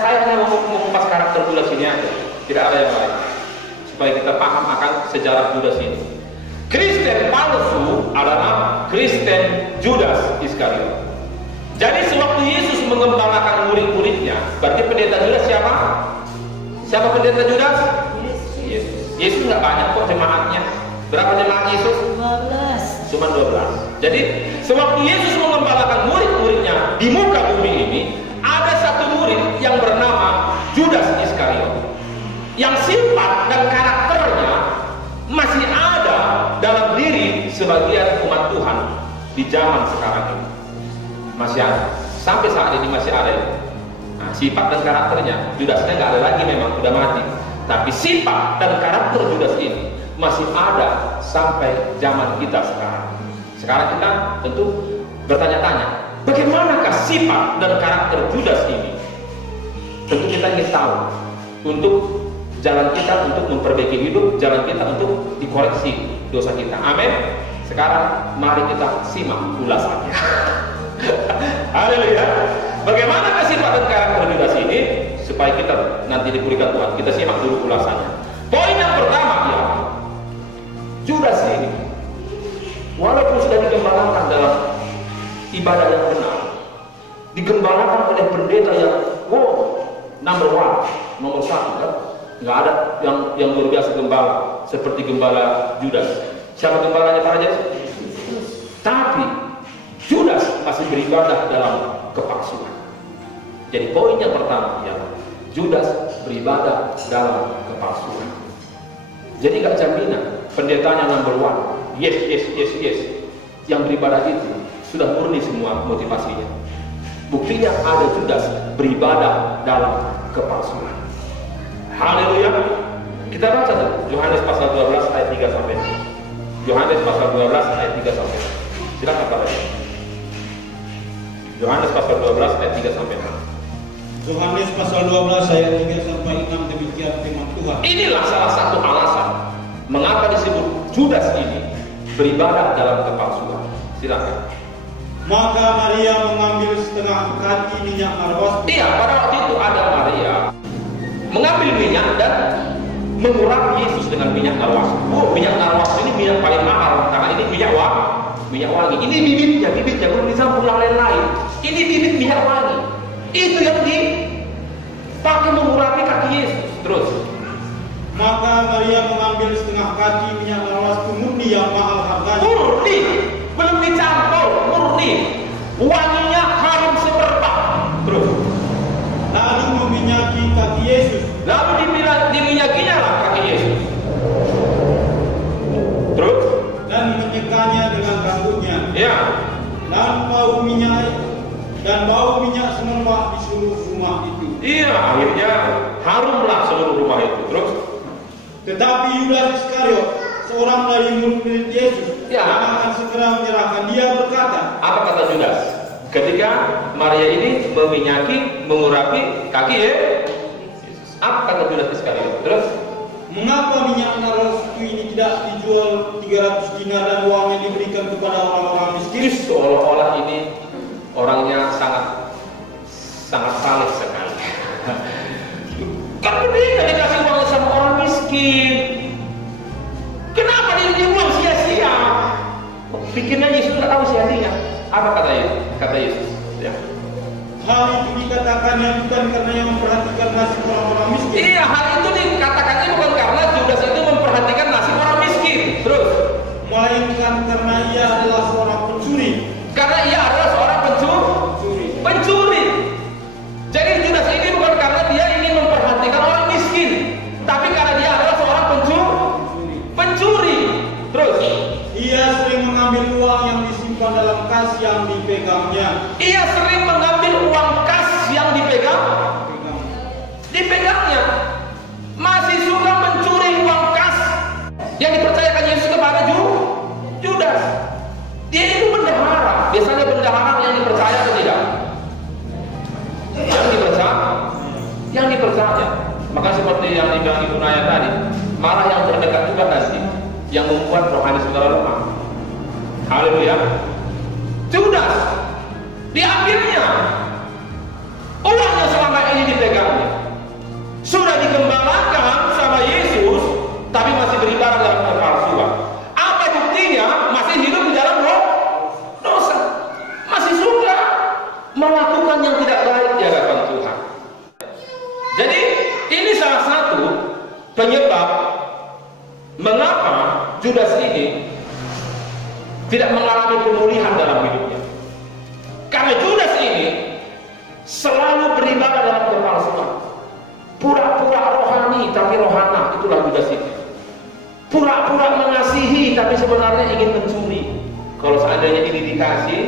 Saya hanya mengupas karakter Judas ini aja, tidak ada yang lain, supaya kita paham akan sejarah Judas ini. Kristen palsu adalah Kristen Judas Iskariot. Jadi sewaktu Yesus mengembalakan murid-muridnya, berarti pendeta Judas siapa? Siapa pendeta Judas? Yesus. Yesus nggak banyak kok jemaatnya. Berapa jemaat Yesus? 12. Cuma 12. Jadi sewaktu Yesus mengembalakan murid-muridnya di muka bumi ini, ada satu murid yang bernama Judas Iskariot, yang sifat dan karakternya masih ada dalam diri sebagian umat Tuhan di zaman sekarang ini. Masih ada, sampai saat ini masih ada. Nah, sifat dan karakternya, Judasnya nggak ada lagi, memang udah mati. Tapi sifat dan karakter Judas ini masih ada sampai zaman kita sekarang. Sekarang kita tentu bertanya-tanya, bagaimanakah sifat dan karakter Judas ini? Tentu kita ingin tahu untuk jalan kita untuk memperbaiki hidup, jalan kita untuk dikoreksi dosa kita. Amin. Sekarang mari kita simak ulasannya. Haleluya. Bagaimana sifat dan karakter Judas ini supaya kita nanti diberikan Tuhan? Kita simak dulu ulasannya. Poin yang pertama ya, Judas ini walaupun sudah digembalakan dalam ibadah yang benar, digembalakan oleh pendeta yang number one, nomor satu kan? Nggak ada yang luar biasa gembala seperti gembala Judas. Siapa gembalanya para Yesus? Tapi Judas masih beribadah dalam kepalsuan. Jadi poin yang pertama ya, Judas beribadah dalam kepalsuan. Jadi nggak jaminan pendetanya number one, yes. Yang beribadah itu sudah murni semua motivasinya. Buktinya ada Judas beribadah dalam kepalsuan. Haleluya. Kita baca tuh Yohanes pasal 12 ayat 3 sampai 6. Yohanes pasal 12 ayat 3 sampai 6. Silakan Pak. Yohanes pasal 12 ayat 3 sampai 6. Yohanes pasal 12 ayat 3 sampai 6, demikian firman Tuhan. Inilah salah satu alasan mengapa disebut Judas ini beribadah dalam kepalsuan. Silakan. Maka Maria mengambil setengah kati minyak narwas. Iya, pada waktu itu ada Maria mengambil minyak dan mengurapi Yesus dengan minyak narwas. Minyak narwas ini minyak paling mahal karena ini minyak wangi. Ini bibitnya belum dicampur yang lain-lain. Ini bibit minyak wangi. Itu yang dipakai mengurapi kaki Yesus. Terus. Maka Maria mengambil setengah kati minyak narwas murni yang mahal harganya. Murni, belum dicampur, murni. Wanginya harum semerbak. Terus. Lalu meminyaki kaki Yesus. Lalu diminyakinya lah kaki Yesus. Terus. Dan menyekanya dengan rambutnya. Ya. Dan bau minyak semerbak di seluruh rumah itu. Iya, akhirnya harumlah seluruh rumah itu. Terus. Tetapi Judas Iskariot, seorang dari murid Yesus, yang akan segera menyerahkan dia, berkata. Apa kata Judas? Ketika Maria ini mengurapi kaki Yesus. Apa kata Judas Iskariot? Terus. Mengapa minyak narwas ini tidak dijual 300 dinar dan uangnya diberikan kepada orang-orang miskin? Seolah-olah ini orangnya sangat saleh sekali. Kalau dia dikasih uang sama orang miskin, kenapa dia dibuang sia-sia? Pikirnya Yesus nggak tahu sia-sia. Apa kata Yesus? Ya. Hal itu dikatakannya bukan karena yang memperhatikan nasib orang-orang miskin. Iya, hal itu dikatakannya bukan karena Judas itu memperhatikan nasib orang miskin. Terus. Melainkan karena ia adalah seorang pencuri. Karena ia adalah seorang pencuri. Jadi Judas ini bukan karena dia ingin memperhatikan orang miskin, tapi karena dia adalah seorang pencuri. Terus. Ia sering mengambil uang yang disimpan dalam kas yang dipegangnya. Dipegangnya. Masih suka mencuri uang kas yang dipercayakan Yesus kepada Judas. Dia itu bendahara. Biasanya bendahara yang dipercaya atau tidak? Yang dipercaya. Maka seperti yang dibilang Ibu Naya tadi, malah yang terdekat juga nanti yang membuat rohani saudara lemah. Haleluya. Judas diambilnya uang yang selama ini dipegang penyebab mengapa Judas ini tidak mengalami pemulihan dalam hidupnya. Karena Judas ini selalu beribadah dalam kepalsuan. Pura-pura rohani tapi rohana, itulah Judas itu. Pura-pura mengasihi tapi sebenarnya ingin mencuri. Kalau seandainya ini dikasih,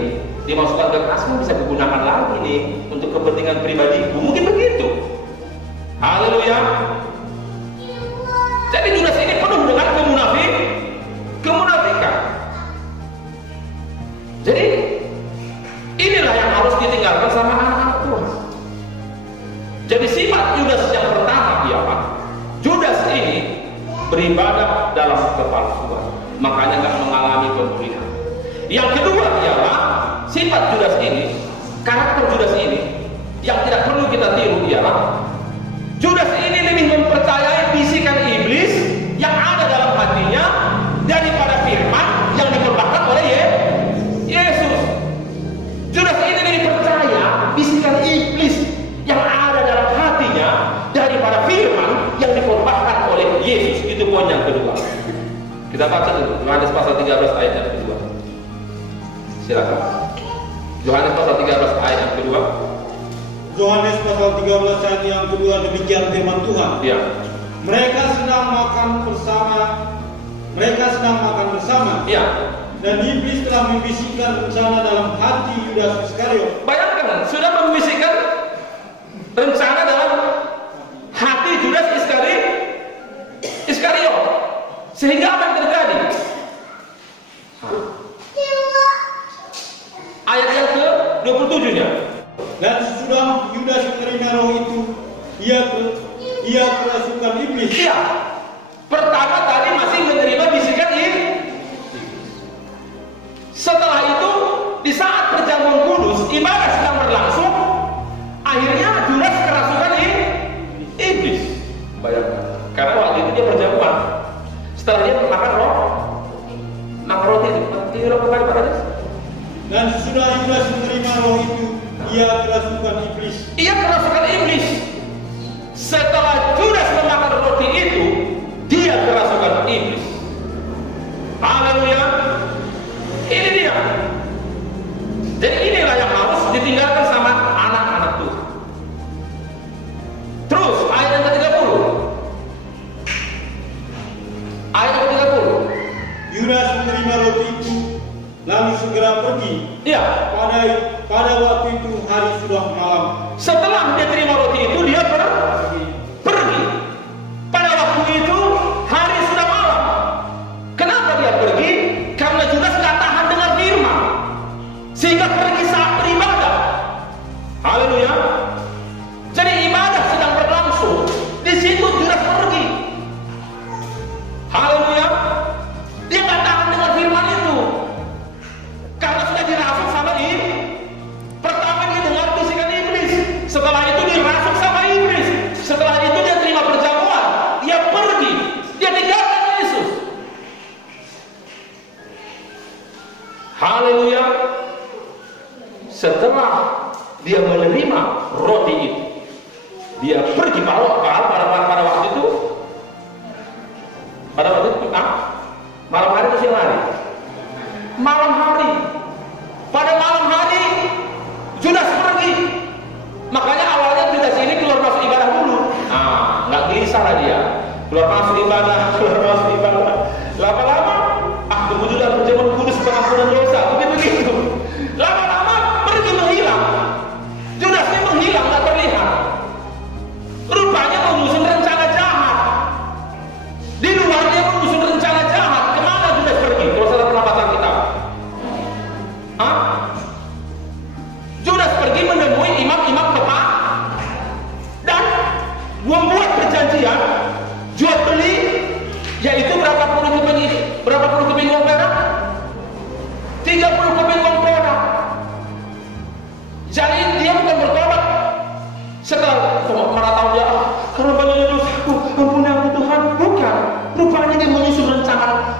dimasukkan ke kas, bisa digunakan lagi nih untuk kepentingan pribadiku. Mungkin begitu. Haleluya. Jadi Judas ini penuh dengan kemunafikan. Jadi inilah yang harus ditinggalkan sama anak-anak Tuhan. Jadi sifat Judas yang pertama ialah Judas ini beribadah dalam kepalsuan, makanya nggak mengalami pemulihan. Yang kedua ialah sifat Judas ini, karakter Judas ini yang tidak perlu kita tiru ialah Judas ini lebih mempercayai bisikan iblis yang ada dalam hatinya daripada firman yang dikhotbahkan oleh Yesus. Judas ini lebih percaya bisikan iblis yang ada dalam hatinya daripada firman yang dikhotbahkan oleh Yesus. Itu poin yang kedua. Kita baca dulu Yohanes pasal 13 ayat yang kedua. Silakan. Yohanes pasal 13 ayat yang kedua. Yohanes pasal 13 ayat yang kedua, demikian firman Tuhan. Ya. Mereka sedang makan bersama. Ya. Dan iblis telah membisikkan rencana dalam hati Yudas Iskariot. Bayangkan, sudah membisikkan rencana dalam hati Judas Iskariot. Sehingga apa yang terjadi? Ayat yang ke-27-nya. Dan sesudah Yudas menerima roh itu, ia kerasukan iblis. Iya. Pertama tadi masih menerima bisikan iblis. Setelah itu, di saat perjamuan kudus, ibadah sedang berlangsung, akhirnya Judas kerasukan iblis. Bayangkan. Karena waktu itu dia perjamuan. Setelah dia makan roti itu kembali pada Yesus. Dan sesudah Yudas menerima roh itu, ia kerasukan iblis. Ia kerasukan iblis. Setelah Judas memakan roti itu, dia kerasukan iblis. Haleluya. Ini dia. Jadi inilah yang harus ditinggalkan sama anak-anak Tuhan. Terus ayat yang ke-30. Ayat yang ke-30. Yudas menerima roti itu, lalu segera pergi. Iya. Pada waktu itu hari sudah malam. Setelah dia terima roti itu, dia pergi. Pada waktu itu hari sudah malam. Kenapa dia pergi? Karena Judas nggak tahan dengan firman, sehingga pergi saat beribadah. Haleluya. Jadi ibadah sedang berlangsung, di situ Judas pergi. Haleluya. Dia nggak tahan dengan firman itu, karena sudah dirasuk sama iblis. Pertama dia dengar bisikan iblis, setelah itu dirasuk sama iblis, setelah itu dia terima perjamuan, dia pergi, dia tinggalkan Yesus. Haleluya. Setelah dia menerima roti itu, dia pergi pada waktu itu. Pada waktu itu malam hari itu siang hari. Malam hari. Pada malam hari Judas pergi. Makanya awalnya Judas ini keluar masuk ibadah dulu. Nggak gelisah lah dia. Keluar masuk ibadah. Lama-lama, tunggu dulu perjamuan kudus pengampunan dosa. Begitu. Lama-lama pergi menghilang. Judas ini menghilang, nggak terlihat. Rupanya menyusun rencana jahat. Di luar dia menyusun rencana jahat. Kemana Judas pergi? Kalau salah pernah baca kitab. Judas pergi menemui imam-imam kepala dan membuat perjanjian jual beli, yaitu berapa puluh keping uang perak? 30 keping uang perak. Jadi dia bukan bertobat setelah mana tahu dia karena banyaknya dosaku, ampuni aku Tuhan. Bukan. Rupanya dia menyusun rencana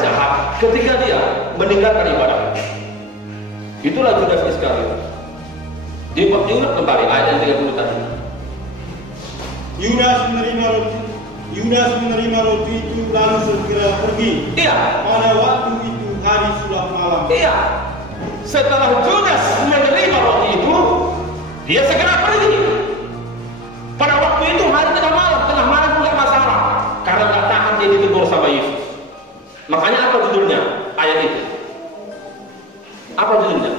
jahat ketika dia meninggalkan ibadah. Itulah Judas Iskariot. Diingat kembali ayat yang 30 tadi. Yudas menerima roti itu lalu segera pergi. Iya. Pada waktu itu hari sudah malam. Iya. Setelah Judas menerima roti itu, dia segera pergi. Pada waktu itu hari tengah malam pun nggak masalah, karena nggak tahan dia ditegur sama Yesus. Makanya apa judulnya ayat itu? Apa judulnya?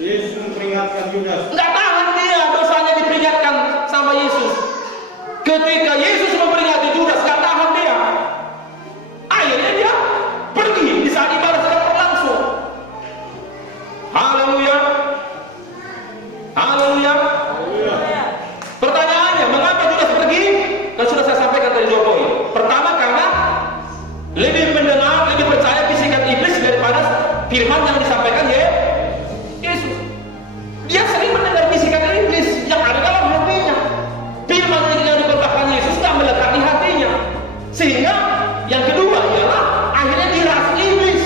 Yesus memperingatkan Yudas. Nggak tahan dia, dosanya diperingatkan sama Yesus. Ketika Yesus memperingati Judas, nggak tahan dia. Akhirnya dia pergi di saat ibadah sedang berlangsung. Haleluya. Haleluya. Pertanyaannya, mengapa Judas pergi? Kan sudah saya sampaikan tadi 2 poin. Pertama, karena lebih mendengar, lebih percaya bisikan iblis daripada firman yang disampaikan Yesus. Dia sering mendengar bisikan iblis yang ada dalam hatinya. Firman yang diberitakan Yesus tak melekat di hatinya. Sehingga yang kedua ialah akhirnya dirasuki iblis.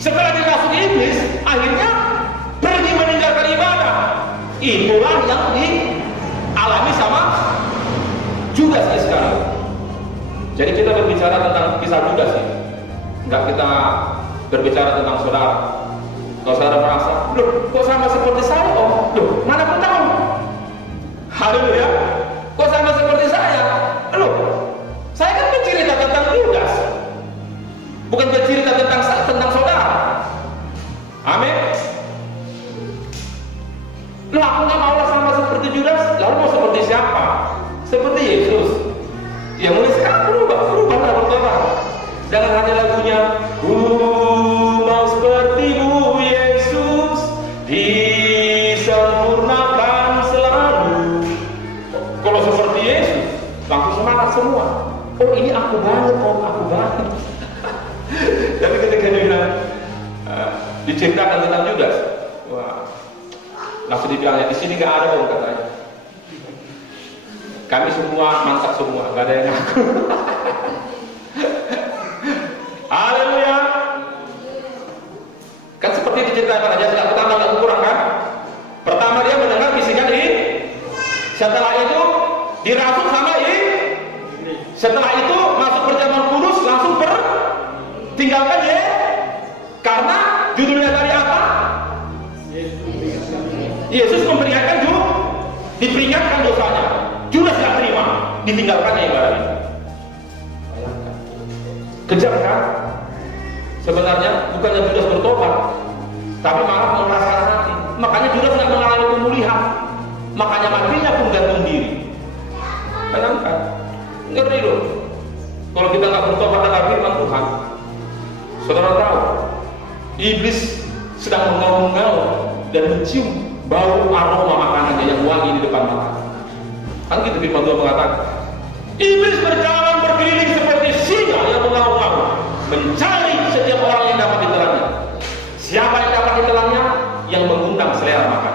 Setelah dirasuki iblis, akhirnya pergi meninggalkan ibadah. Itulah yang dialami sama Judas Iskariot. Jadi kita berbicara tentang kisah Judas ini. Enggak kita berbicara tentang saudara. Kalau saudara merasa, loh, kok sama seperti saya, Om? Loh, mana pun tahu. Haleluya. Kok sama seperti saya? Loh, saya kan bercerita tentang Judas, bukan bercerita tentang saudara. Amin. Loh, aku nggak mau sama seperti Judas. Lalu mau seperti siapa? Seperti Yesus. Ya mulai sekarang berubah. Jangan hanya lagunya, mau sepertimu Yesus, disempurnakan selalu. Kalau seperti Yesus, langsung semangat semua. Oh, ini aku banget, Om, aku banget. Tapi ketika dia bilang, diceritakan tentang Judas, wah, langsung dibilangnya, di sini nggak ada, Om, katanya. Kami semua mantap semua, nggak ada yang ngaku. Haleluya. Kan seperti diceritakan aja, tidak pertama nggak kurang kan? Pertama dia mendengar bisikan ini, setelah itu dirasuk sama ini, setelah itu masuk perjamuan kudus langsung tinggalkan ya. Karena judulnya tadi apa? Yesus memperingatkan juga, diperingatkan dosanya. Judas tidak terima, ditinggalkannya ibadah itu. Kejam kan? Sebenarnya bukannya Judas bertobat, tapi malah mengeraskan hati. Makanya Judas tidak mengalami pemulihan. Makanya matinya pun gantung diri. Bayangkan, ngeri loh. Kalau kita nggak bertobat dengan firman Tuhan, saudara tahu, iblis sedang mengaum-ngaum dan mencium bau aroma makanannya yang wangi di depan mata. Kan gitu firman Tuhan mengatakan, iblis berjalan berkeliling seperti singa yang mengaum-ngaum, mencari setiap orang yang dapat ditelannya. Siapa yang dapat ditelannya? Yang mengundang selera makan.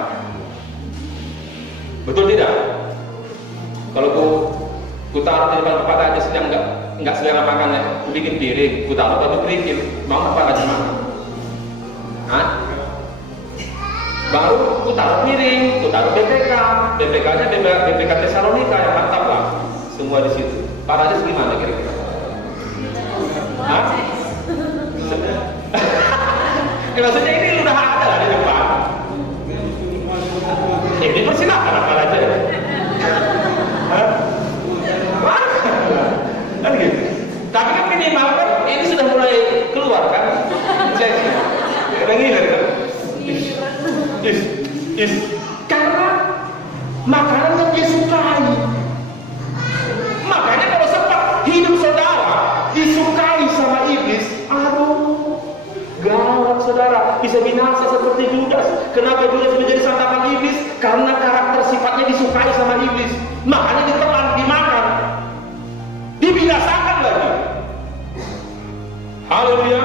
Betul tidak? Kalau ku taruh di depan kepada aja sedang nggak selera makannya, ku bikin piring, ku taruh batu kerikil, mau apa lagi makan? Hah? Baru ku taruh piring, ku taruh BPK-nya BPK Tesalonika yang mantap lah, semua di situ. Pak Rajas gimana kira-kira? Hah? Maksudnya ini udah ada lah di depan. Ini persilakan apa aja. Hah? Kan gitu. Tapi kan minimal kan ini sudah mulai keluar kan? Ceknya. Udah ngiler kan? Karena makanan yang dia sukai. Makanya kalau sempat hidup saudara disukai sama iblis, aduh, gawat saudara, bisa binasa seperti Judas. Kenapa Judas menjadi santapan iblis? Karena karakter sifatnya disukai sama iblis. Makanya ditelan, dimakan, dibinasakan lagi. Haleluya.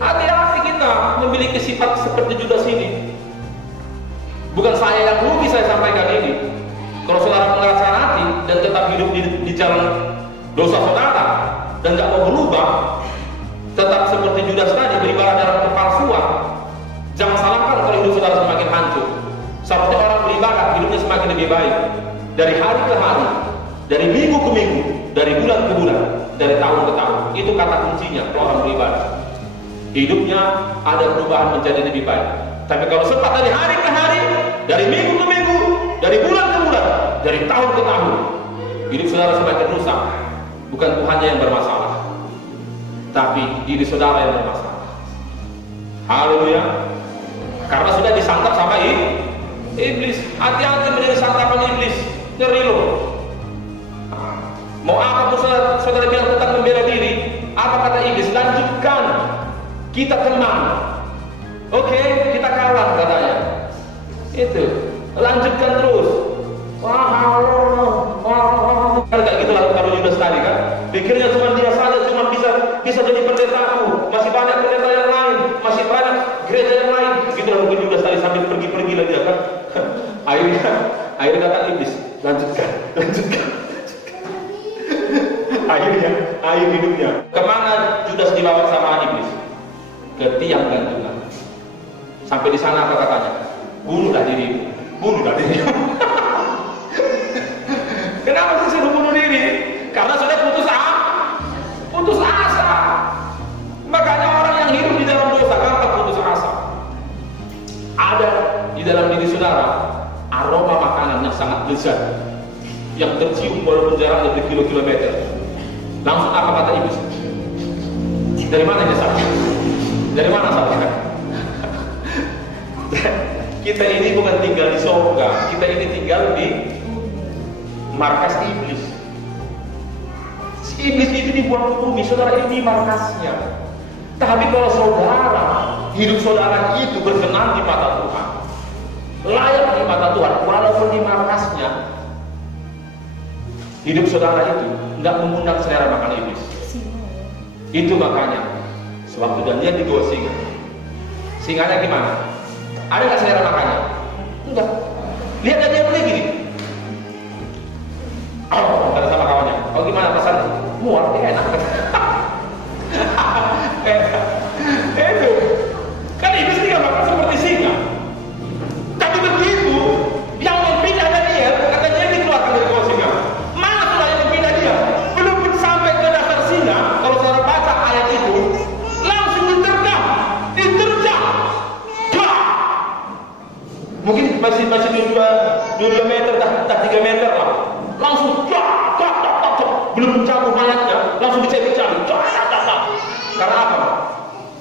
Hati-hati kita memiliki sifat seperti Judas ini. Bukan saya yang rugi saya sampaikan ini. Kalau saudara mengeraskan hati dan tetap hidup di jalan dosa saudara dan nggak mau berubah, tetap seperti Judas tadi beribadah dalam kepalsuan, jangan salahkan kalau hidup saudara semakin hancur. Seharusnya orang beribadah hidupnya semakin lebih baik. dari hari ke hari, dari minggu ke minggu, dari bulan ke bulan, dari tahun ke tahun. Itu kata kuncinya kalau orang beribadah. Hidupnya ada perubahan menjadi lebih baik. Tapi kalau sempat dari hari ke hari, dari minggu ke minggu, dari bulan ke bulan, dari tahun ke tahun, hidup saudara semakin rusak. Bukan Tuhannya yang bermasalah, tapi diri saudara yang bermasalah. Haleluya. Karena sudah disantap sama iblis. Hati-hati menjadi santapan iblis. Ngeri loh. Mau apa tuh saudara bilang tentang membela diri? Apa kata iblis? Lanjutkan. Kita tenang. Oke, kita kawan katanya. Itu. Lanjutkan terus. Kan gak gitu lah kalau Yudas tadi kan. Pikirnya cuma dia saja, cuma bisa jadi pendetaku. Masih banyak pendeta yang lain, masih banyak gereja yang lain. Begitulah mungkin Yudas tadi sambil pergi-pergi lagi kan. Akhirnya kata iblis, lanjutkan. Akhir hidupnya. Kemana Yudas dibawa sama iblis? Ke tiang gantungan. Sampai di sana apa katanya? Bunuhlah dirimu. Kenapa sih suruh bunuh diri? Karena sudah putus asa. Makanya orang yang hidup di dalam dosa gampang putus asa. Ada di dalam diri saudara aroma makanan yang sangat lezat, yang tercium walaupun jaraknya berkilo-kilometer. Langsung apa kata iblis? Dari mana ini saja? Dari mana saja? Kita ini bukan tinggal di surga, kita ini tinggal di markas iblis. Si iblis itu dibuang ke bumi, saudara, ini markasnya. Tapi kalau saudara, hidup saudara itu berkenan di mata Tuhan, layak di mata Tuhan, walaupun di markasnya, hidup saudara itu nggak mengundang selera makan iblis. Itu makanya sewaktu Daniel dibawa singa, singanya gimana? Ada nggak selera makannya? Enggak. Lihat Daniel boleh gini. Kata sama kawannya, oh gimana pesan? Muat, enak. Itu kan iblis tidak makan seperti singa. Tapi begitu yang membina Daniel, katanya dikeluarkan dari bawah singa. Mana sudah yang membina dia? Belum sampai ke dasar singa. Kalau saudara baca ayat itu, langsung diterjang. Mungkin masih 2 meter, dah 3 meter lah. Langsung belum jatuh mayatnya, langsung dicari-cari. Karena apa?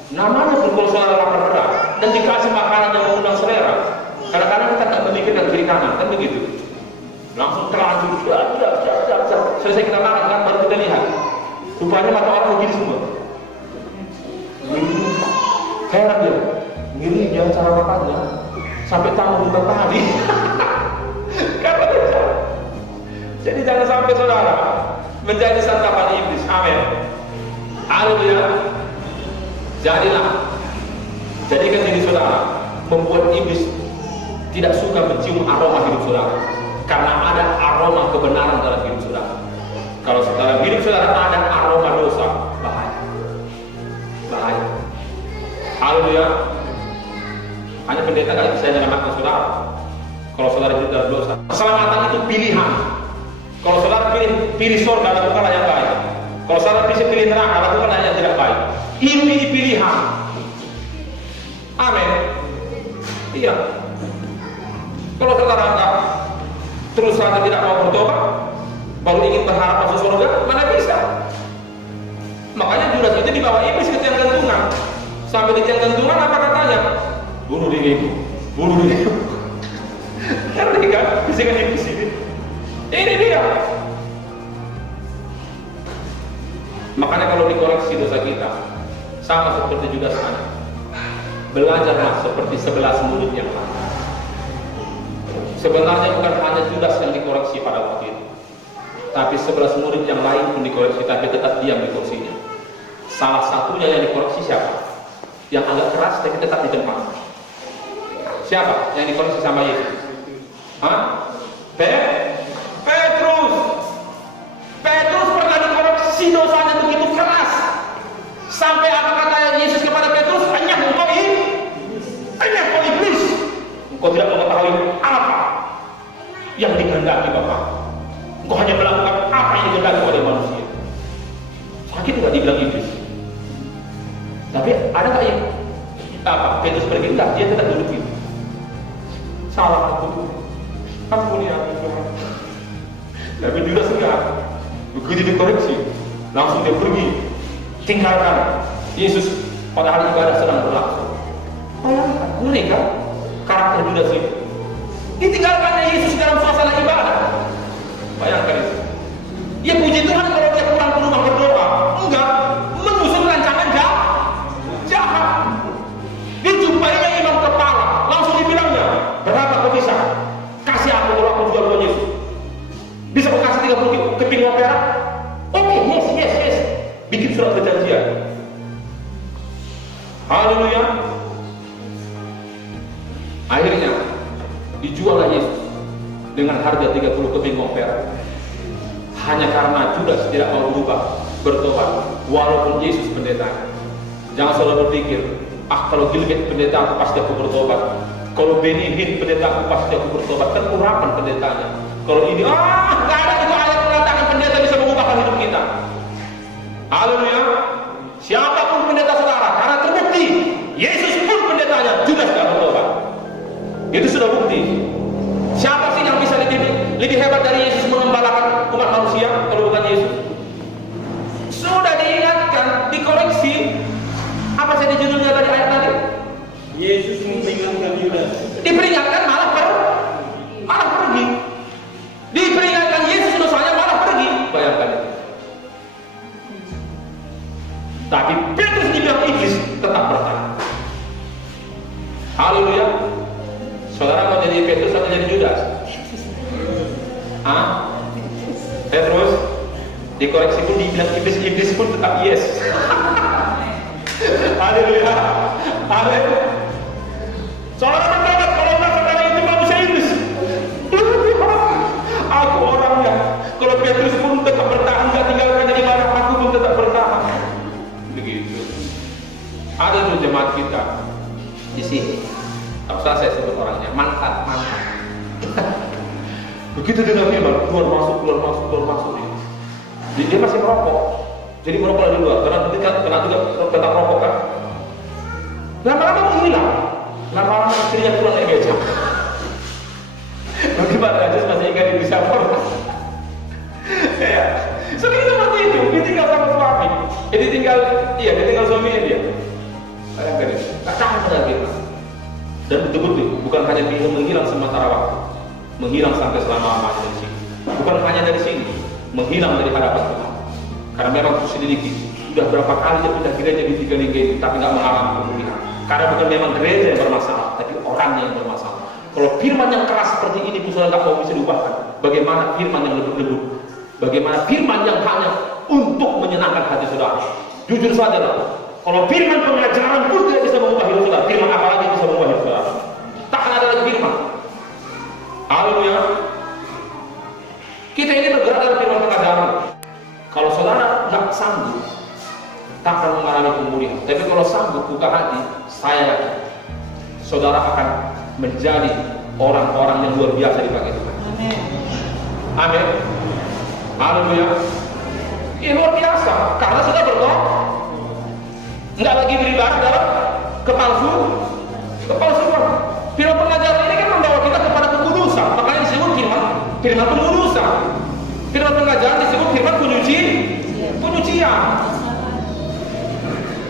Namanya pun kalau saudara lapar berat dan dikasih makanan yang mengundang selera, kadang-kadang kita tak memikirkan kiri kanan, kan begitu. Langsung terlanjur, selesai kita makan kan, baru kita lihat. Rupanya mata orang begini semua. Heran dia, ngirinya cara makannya sampai tamu bukan tadi. Karena jadi jangan sampai saudara menjadi santapan iblis. Amin. Haleluya. Jadikan diri saudara membuat iblis tidak suka mencium aroma hidup saudara, karena ada aroma kebenaran dalam hidup saudara. Kalau dalam hidup saudara ada aroma dosa, bahaya. Haleluya. Hanya pendeta gak bisa menyelamatkan saudara kalau saudara hidup dalam dosa. Keselamatan itu pilihan. Kalau saudara pilih surga, lakukanlah yang baik. Kalau saudara pilih neraka, lakukanlah yang tidak baik. Ini pilihan. Amin. Iya. Kalau saudara terus saja tidak mau bertobat, baru ingin berharap masuk surga, mana bisa? Makanya Judas itu dibawa iblis ke tiang gantungan. Sampai di tiang gantungan apa katanya? Bunuh dirimu. Karena kan bisikan iblis ini. Ini dia. Makanya kalau dikoreksi dosa kita, sama seperti Judas tadi, belajarlah seperti 11 murid yang lain. Sebenarnya bukan hanya Judas yang dikoreksi pada waktu itu, tapi 11 murid yang lain pun dikoreksi, tapi tetap diam di kursinya. Salah satunya yang dikoreksi siapa? Yang agak keras tapi tetap di tempat. Siapa yang dikoreksi sama Yesus? Petrus pernah dikoreksi dosanya begitu keras, sampai apa kata Yesus kepada Petrus? Enyah kau iblis, engkau tidak mengetahui apa yang dikehendaki Bapa. Engkau hanya melakukan apa yang dikehendaki oleh manusia. Sakit nggak dibilang iblis? Tapi ada nggak yang Petrus pergi? Enggak, dia tetap duduk gitu. Salah aku, ampuni aku Tuhan. Tapi Judas enggak. Begitu dikoreksi, langsung dia pergi, tinggalkan Yesus padahal ibadah sedang berlangsung. Bayangkan, ngeri kan karakter Judas itu. Ditinggalkannya Yesus dalam suasana ibadah. Bayangkan itu. Dia puji Tuhan kalau dia pulang ke rumah berdoa. Enggak, menyusun rancangan jahat. Dijumpainya imam kepala, langsung dibilangnya, berapa kau bisa? Kasih aku kalau aku jual buat Yesus. Bisa kau kasih 30 keping uang perak? Oke, yes. Bikin surat perjanjian. Haleluya. Akhirnya dijuallah Yesus dengan harga 30 keping uang perak. Hanya karena Judas tidak mau berubah, bertobat, walaupun Yesus pendeta. Jangan selalu berpikir, kalau Gilbert pendeta aku pasti aku bertobat. Kalau Benny pendeta aku pasti aku bertobat. Kan urapan pendetanya. Kalau ini, nggak ada itu ayat mengatakan pendeta bisa mengubahkan hidup kita. Haleluya. Siapapun pendeta saudara, karena terbukti Yesus pun pendetanya, Judas tidak bertobat. Itu sudah bukti. Siapa sih yang bisa lebih hebat dari Yesus mengembalakan umat manusia kalau bukan Yesus? Sudah diingatkan, dikoreksi. Apa saja judulnya dari ayat tadi? Yesus memperingatkan Yudas. Diperingatkan malah pergi. Diperingatkan Yesus dosanya malah pergi. Bayangkan itu. Tapi Petrus dibilang iblis tetap bertahan. Haleluya. Saudara mau jadi Petrus atau jadi Judas? Petrus dikoreksi pun dibilang iblis pun tetap yes. Haleluya. Amin. Saudara bertobat kalau melakukan itu manusia iblis. Aku orangnya. Kalau Petrus pun tetap bertahan, gak tinggalkan jadi barang, aku pun tetap bertahan. Begitu. Ada tuh jemaat kita di sini. Tak usah saya sebut orangnya, mantan. Begitu dengar firman, keluar masuk. Dia masih merokok. Jadi merokok di luar, karena kena juga tentang rokok kan. Lama-lama menghilang. Lama-lama istrinya pulang naik beca. Bagaimana aja masih ingat ibu siapa? Ya, sering seperti itu. Ditinggal sama suami. Ditinggal suaminya dia. Bayangkan itu. Tak tahan pada kita. Dan betul-betul bukan hanya menghilang sementara waktu, menghilang sampai selama-lamanya dari sini. Bukan hanya dari sini, menghilang dari hadapan Tuhan. Karena memang terus sedikit. Sudah berapa kali dia pindah gereja di 3 liga itu, tapi nggak mengalami pemulihan. Karena bukan memang gereja yang bermasalah, tapi orangnya yang bermasalah. Kalau firman yang keras seperti ini pun saudara nggak mau bisa diubahkan. Bagaimana firman yang lembut-lembut? Bagaimana firman yang hanya untuk menyenangkan hati saudara? Jujur saja lah. Kalau firman pengajaran pun tidak bisa mengubah hidup saudara, firman apa lagi bisa mengubah hidup saudara? Takkan ada lagi firman. Haleluya. Kita ini bergerak dalam firman pengajaran. Kalau saudara nggak sanggup, tak akan mengalami pemulihan. Tapi kalau sanggup buka hati, saya yakin saudara akan menjadi orang-orang yang luar biasa dipakai Tuhan. Amin. Haleluya. Ini luar biasa karena sudah bertobat. Nggak lagi beribadah dalam kepalsuan. Firman pengajaran ini kan membawa kita kepada kekudusan. Makanya disebut firman pengudusan. Firman pengajaran disebut firman penyucian.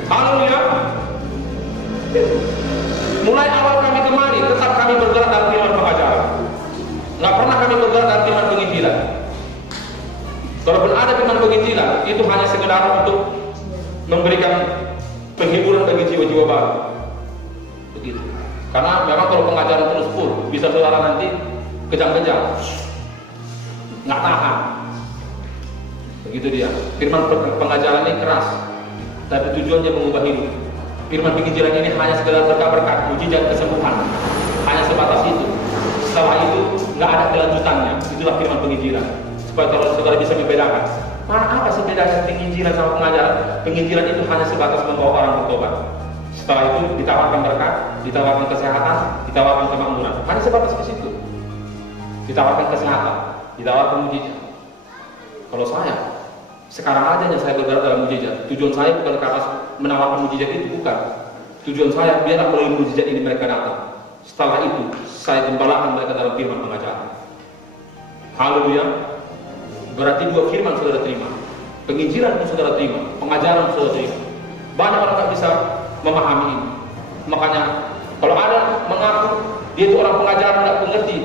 Haleluya. Mulai awal kami kemari, tetap kami bergerak dalam firman pengajaran. Nggak pernah kami bergerak dalam firman penginjilan. Kalaupun ada firman penginjilan, itu hanya sekedar untuk memberikan penghiburan bagi jiwa-jiwa baru. Begitu. Karena memang kalau pengajaran terus full, bisa saudara nanti kejang-kejang, nggak tahan. Begitu dia. Firman pengajaran ini keras, tapi tujuannya mengubah hidup. Firman penginjilan ini hanya sekedar berkat-berkat, mujizat kesembuhan, hanya sebatas itu. Setelah itu nggak ada kelanjutannya. Itulah firman penginjilan. Supaya kalau saudara bisa membedakan, apa sih bedanya penginjilan sama pengajaran? Penginjilan itu hanya sebatas membawa orang bertobat. Setelah itu ditawarkan berkat, ditawarkan kesehatan, ditawarkan kemakmuran. Hanya sebatas ke situ. ditawarkan kesehatan, ditawarkan mujizat. Kalau saya, sekarang aja yang saya bergerak dalam mujizat, tujuan saya bukan ke atas menawarkan mujizat itu, bukan. Tujuan saya biarlah melalui mujizat ini mereka datang. Setelah itu, saya gembalakan mereka dalam firman pengajaran. Haleluya. Berarti 2 firman saudara terima, penginjilan pun saudara terima, pengajaran saudara terima. Banyak orang tak bisa memahami ini. Makanya kalau ada mengaku dia itu orang pengajaran tidak mengerti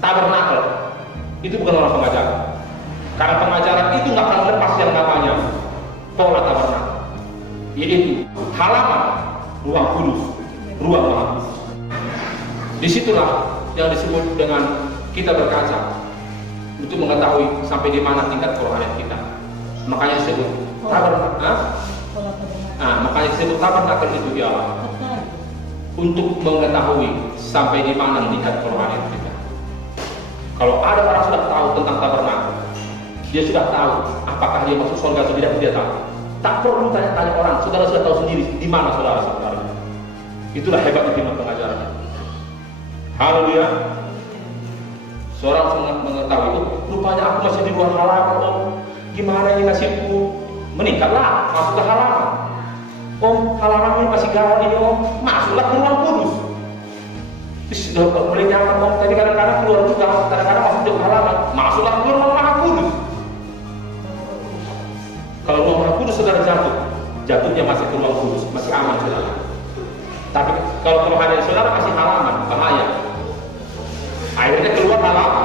tabernakel, itu bukan orang pengajaran. Karena pengajaran itu nggak akan lepas yang namanya pola tabernakel, yaitu halaman ruang kudus, ruang maha kudus. Disitulah yang disebut dengan kita berkaca untuk mengetahui sampai di mana tingkat kerohanian kita. Makanya disebut tabernakel. Makanya disebut tabernakel itu ialah untuk mengetahui sampai di mana tingkat kerohanian kita. Kalau ada orang sudah tahu tentang tabernakel, dia sudah tahu apakah dia masuk surga atau tidak, dia tahu. Tak perlu tanya-tanya orang, saudara sudah tahu sendiri di mana saudara-saudara. Itulah hebatnya firman pengajaran. Haleluya. Seorang mengetahui itu, rupanya aku masih di luar halaman, Om. Gimana ini nasibku? Meningkatlah, masuk ke halaman. Om, halaman ini masih gawat ini, Om. Masuklah ke ruang kudus. Sudah boleh nyaman, Om. Tadi kadang-kadang keluar juga, kadang-kadang masuk ke halaman. Masuklah ke ruang maha kudus. Kalau ruang maha kudus saudara jatuhnya masih ke ruang kudus, masih aman saudara. Tapi kalau kerohanian saudara masih halaman, bahaya. Akhirnya keluar halaman.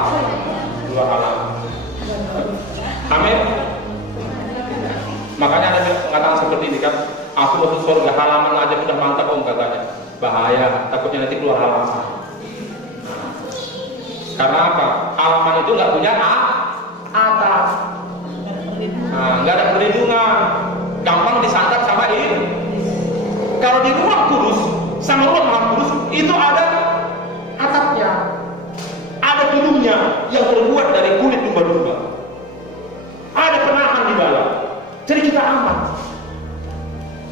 Amin. Makanya ada pengatakan seperti ini kan, aku masuk surga halaman aja udah mantap, Om, katanya. Bahaya, takutnya nanti keluar halaman. Karena apa? Halaman itu nggak punya atap. Nggak ada perlindungan, gampang disandar sama ini. Kalau di ruang kudus sama ruang maha kudus itu ada atapnya, ada gedungnya yang terbuat dari kulit domba-domba, ada penahan di dalam, jadi kita aman.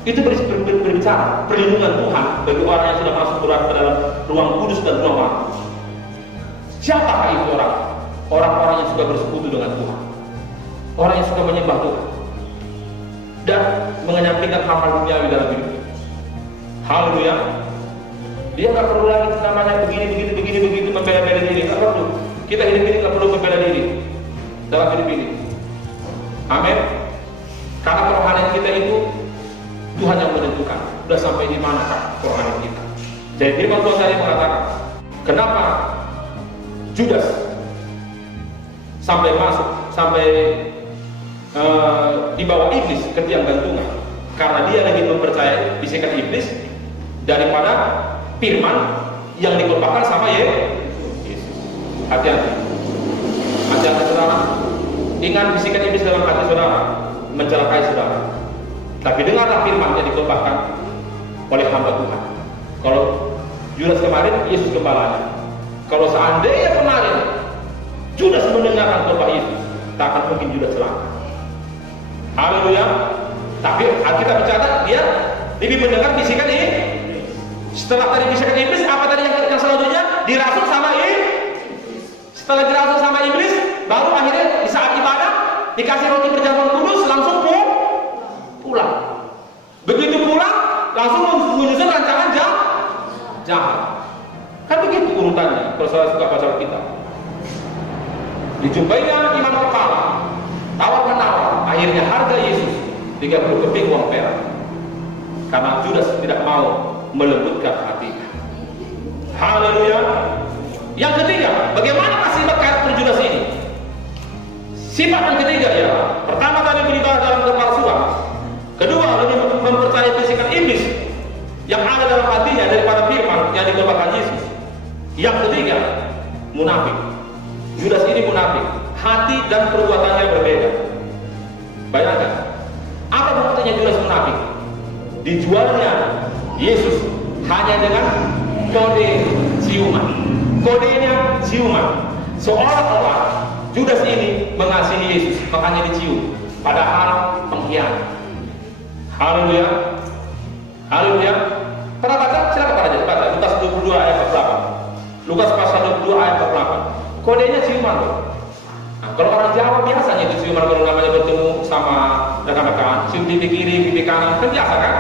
Itu berbicara perlindungan Tuhan bagi orang yang sudah masuk ke dalam ruang kudus dan ruang maha kudus. Siapakah itu orang? Orang-orang yang suka bersekutu dengan Tuhan, orang yang suka menyembah Tuhan dan mengenyampingkan hal-hal duniawi dalam hidup. Haleluya. Dia nggak perlu lagi namanya begini membela diri, nggak perlu. Kita hidup ini nggak perlu membela diri dalam hidup ini. Amin. Karena kerohanian kita itu Tuhan yang menentukan. Sudah sampai di mana kerohanian kita. Jadi firman Tuhan tadi mengatakan, kenapa Judas sampai dibawa iblis ke tiang gantungan? Karena dia lebih mempercayai bisikan iblis daripada firman yang dikhotbahkan sama Yesus. Hati-hati. Hati-hati saudara. Ingat bisikan iblis dalam hati saudara mencelakai saudara. Tapi dengarlah firman yang dikhotbahkan oleh hamba Tuhan. Kalau Judas kemarin, Yesus gembalanya. Kalau seandainya kemarin Judas mendengarkan khotbah Yesus, tak akan mungkin Judas celaka. Haleluya. Tapi Alkitab berkata dia lebih mendengar bisikan ini. Setelah tadi bisikan iblis, apa tadi yang selanjutnya? Dirasuk sama iblis. Setelah dirasuk sama iblis, baru akhirnya di saat ibadah dikasih roti berjamur kudus, langsung pulang. Begitu pulang, langsung menyusun rancangan jahat. Kan begitu urutannya. Kalau saya suka baca Alkitab, dijumpainya imam kepala, tawar-menawar, akhirnya harga Yesus 30 keping uang perak. Karena Judas tidak mau melembutkan hatinya. Haleluya. Yang ketiga, bagaimana sifat karakter Judas ini? Sifat yang ketiga ya, pertama tadi beribadah dalam kepalsuan. Kedua, lebih mempercayai bisikan iblis yang ada dalam hatinya daripada firman yang dikhotbahkan Yesus. Yang ketiga, munafik. Judas ini munafik. Hati dan perbuatannya berbeda. Bayangkan, apa buktinya Judas munafik? Dijualnya Yesus hanya dengan kode ciuman. Kodenya ciuman. Seolah-olah Judas ini mengasihi Yesus, makanya dicium. Padahal pengkhianat. Haleluya. Haleluya. Pernah baca? Silakan baca. Lukas 22 ayat 8. Lukas pasal 22 ayat 8. kodenya ciuman loh. Nah, kalau orang Jawa biasanya itu ciuman kalau namanya bertemu sama rekan-rekan, cium pipi kiri, pipi kanan, kan biasa kan?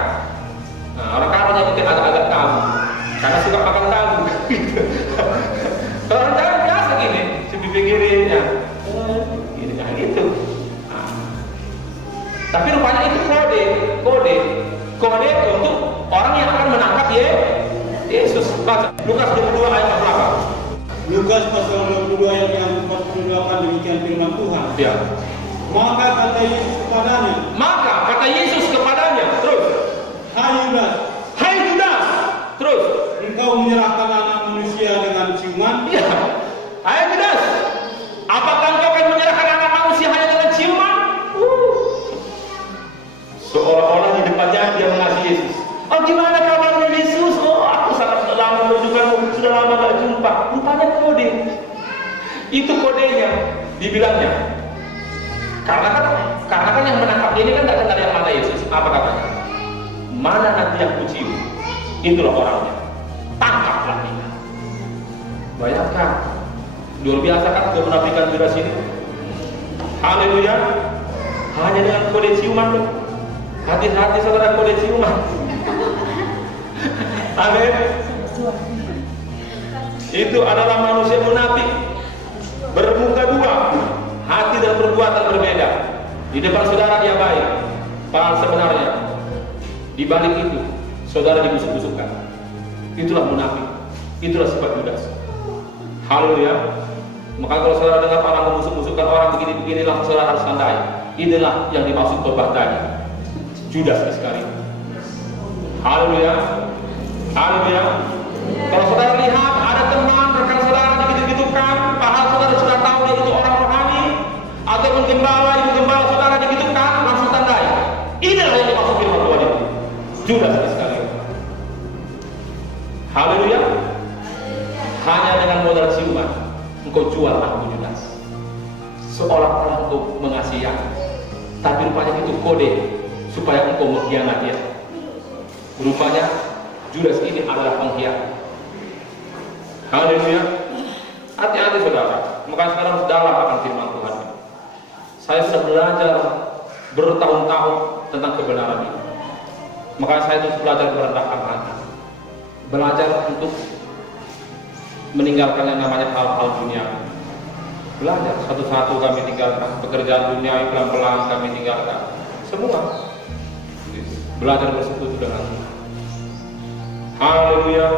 Nah, orang Jawa mungkin agak-agak tahu, karena suka makan tahu. Kalau orang Jawa biasa gini, cium pipi kiri, ya, gini kan gitu. Nah, tapi rupanya itu kode untuk orang yang akan menangkap Yesus. Baca Lukas 22 ayat berapa? Lukas pasal 22 ayat yang 48 demikian firman Tuhan. Ya. Maka kata Yesus kepadanya, terus, Hai Yudas, terus, engkau menyerahkan anak manusia dengan ciuman? Iya. Hai Yudas, apakah engkau akan menyerahkan anak manusia hanya dengan ciuman? Seolah-olah di depannya dia mengasihi Yesus. Oh, gimana kabarnya Yesus? Oh, aku sangat lama merindukanmu, sudah lama gak jumpa. Rupanya kode. Itu kodenya, dibilangnya. Karena kan yang menangkap dia ini kan gak kenal yang mana Yesus. Apa katanya? Mana nanti yang kucium? Itulah orangnya. Tangkaplah dia. Bayangkan, luar biasa kan kemunafikan Judas ini. Haleluya. Hanya dengan kode ciuman loh. Hati-hati saudara, kode ciuman. Amin. Itu adalah manusia munafik, bermuka dua, hati dan perbuatan berbeda. Di depan saudara dia baik, padahal sebenarnya di balik itu saudara dibusuk-busukkan. Itulah munafik, itulah sifat Judas. Haleluya. Maka kalau saudara dengar orang membusuk-busukkan orang begini-beginilah, saudara harus tandai. Inilah yang dimaksud khotbah tadi, Judas Iskariot. Haleluya. Haleluya. Kalau saudara lihat ada teman rekan saudara digitu-gitukan, padahal saudara sudah tahu dia itu orang rohani, ataupun ibu gembala saudara digitukan, langsung tandai. Inilah yang dimaksud firman Tuhan itu, Judas Iskariot. Haleluya. Hanya dengan modal ciuman engkau jual aku Judas, seolah-olah engkau mengasihi aku, tapi rupanya itu kode supaya engkau mengkhianati dia. Rupanya Judas ini adalah pengkhianat. Haleluya. Hati-hati saudara. Maka sekarang dalam akan firman Tuhan. Saya sudah belajar bertahun-tahun tentang kebenaran ini. Maka saya terus belajar merendahkan hati, belajar untuk meninggalkan yang namanya hal-hal dunia. Belajar satu-satu kami tinggalkan, pekerjaan dunia pelan-pelan kami tinggalkan. Semua belajar bersekutu dengan Tuhan. Haleluya.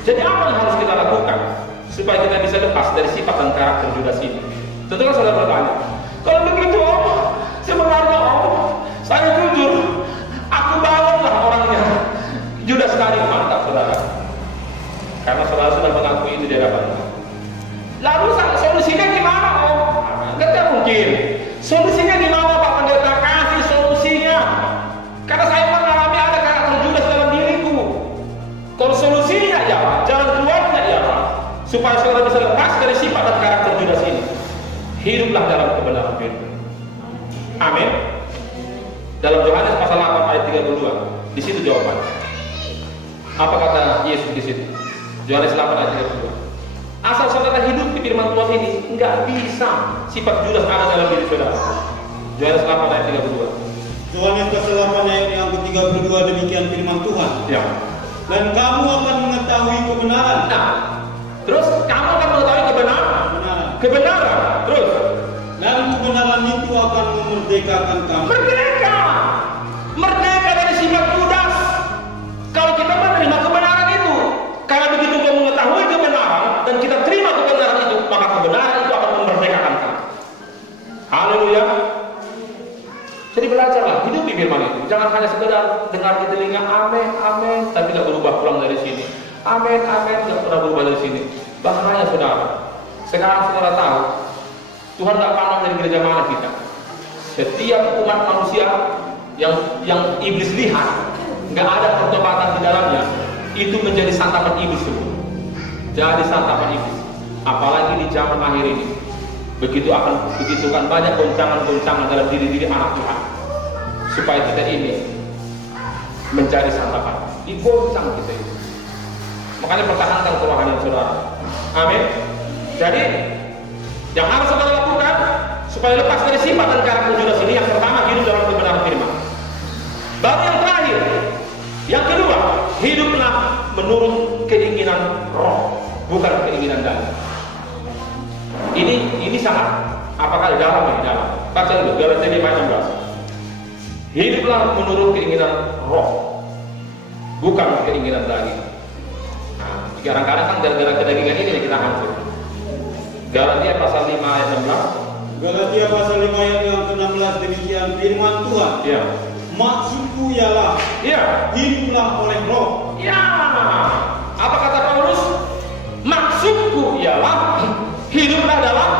Jadi apa yang harus kita lakukan supaya kita bisa lepas dari sifat dan karakter Judas ini? Tentu kan saudara bertanya, kalau begitu Om, sebenarnya Om, saya jujur, aku bangunlah orangnya Judas Iskariot. Mantap saudara, karena saudara sudah mengakui itu di hadapan Tuhan. Lalu solusinya gimana Om? Tidak mungkin. Solusinya gimana Pak Pendeta? Kasih solusinya. Karena saya mengalami ada karakter Judas dalam diriku. Kalau solusinya ya, jalan keluarnya ya, supaya saudara bisa lepas dari sifat dan karakter Judas ini. Hiduplah dalam kebenaran firman. Amin. Dalam Yohanes pasal 8 ayat 32, di situ jawabannya. Apa kata Yesus di situ? Yohanes 8 ayat 32. Asal saudara hidup di firman Tuhan ini, enggak bisa sifat Judas ada dalam diri saudara. Yohanes 8 ayat 32. Yohanes pasal 8 ayat yang ke-32 demikian firman Tuhan. Ya. Dan kamu akan mengetahui kebenaran. Nah, terus kamu akan mengetahui kebenaran. Terus. Dan kebenaran itu akan memerdekakan kamu. Merdeka dari sifat Judas. Kalau kita menerima kebenaran itu, karena begitu kita mengetahui kebenaran dan kita terima kebenaran itu, maka kebenaran itu akan memerdekakan kamu. Haleluya. Jadi belajarlah hidup di firman itu. Jangan hanya sekedar dengar di telinga amin, amin, tapi tidak berubah pulang dari sini. Amin, amin, tidak pernah berubah dari sini. Bahaya saudara. Sekarang saudara tahu, Tuhan tidak pandang dari gereja mana kita. Setiap umat manusia yang iblis lihat, nggak ada pertobatan di dalamnya, itu menjadi santapan iblis semua. Jadi santapan iblis. Apalagi di zaman akhir ini. Begitu kan banyak goncangan-goncangan dalam diri anak Tuhan, supaya kita ini mencari santapan, digoncang kita ini. Makanya pertahankan kerohanian saudara. Amin. Jadi yang harus saudara lakukan supaya lepas dari sifat dan karakter Judas ini, yang pertama hidup dalam kebenaran firman. Baru yang terakhir, yang kedua, hiduplah menurut keinginan roh, bukan keinginan daging. Ini sangat apakah dalam ini dalam. Baca dulu Galatia 5:16. Hiduplah menurut keinginan roh, bukan keinginan daging. Nah, kadang-kadang kan gara-gara kedagingan ini kita hancur. Galatia pasal 5 ayat 16. Galatia pasal 5 ayat yang ke-16, demikian firman Tuhan. Ya. Maksudku ialah, ya, hiduplah oleh roh. Ya. Apa kata Paulus? Maksudku ialah hiduplah dalam.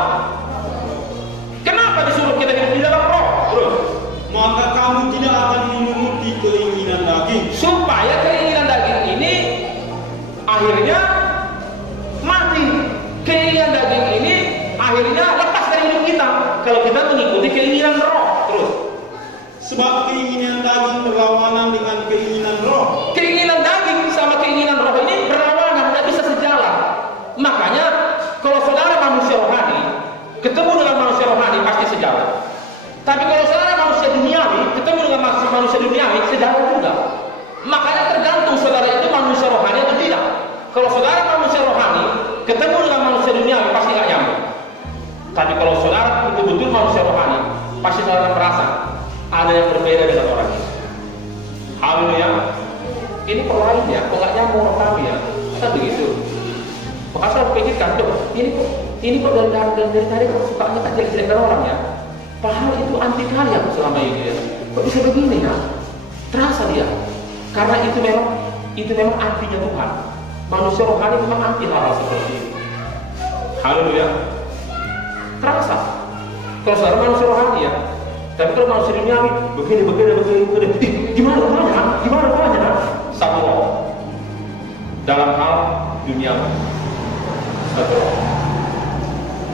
Kenapa disuruh kita hidup di dalam roh? Terus, maka kamu tidak akan menuruti keinginan daging. Supaya keinginan daging ini akhirnya mati. Keinginan daging ini akhirnya lepas dari hidup kita kalau kita mengikuti keinginan roh. Terus, sebab keinginan daging berlawanan dengan keinginan roh. Keinginan daging sama keinginan roh ini berlawanan, tidak bisa sejalan. Makanya kalau saudara manusia rohani ketemu dengan manusia rohani pasti sejalan. Tapi kalau saudara manusia duniawi ketemu dengan manusia duniawi sejalan juga. Makanya tergantung saudara itu manusia rohani atau tidak. Kalau saudara manusia rohani ketemu dengan manusia duniawi pasti nggak nyambung. Tapi kalau saudara betul-betul manusia rohani, pasti saudara merasa ada yang berbeda dengan orang ini. Haleluya. Ini kok lain ya, kok nggak nyambung sama kami ya? Kan begitu. Maka saya pikirkan, ini kok dari tadi kok sukanya tak jelek-jelek dari orang ya? Padahal itu anti kali aku selama ini ya. Kok bisa begini ya? Terasa dia. Karena itu memang antinya Tuhan. Manusia rohani memang anti hal seperti ini. Haleluya. Terasa. Kalau saudara manusia rohani ya. Tapi kalau manusia duniawi begini. Gimana rupanya? Satu roh. Dalam hal duniawi. Satu roh.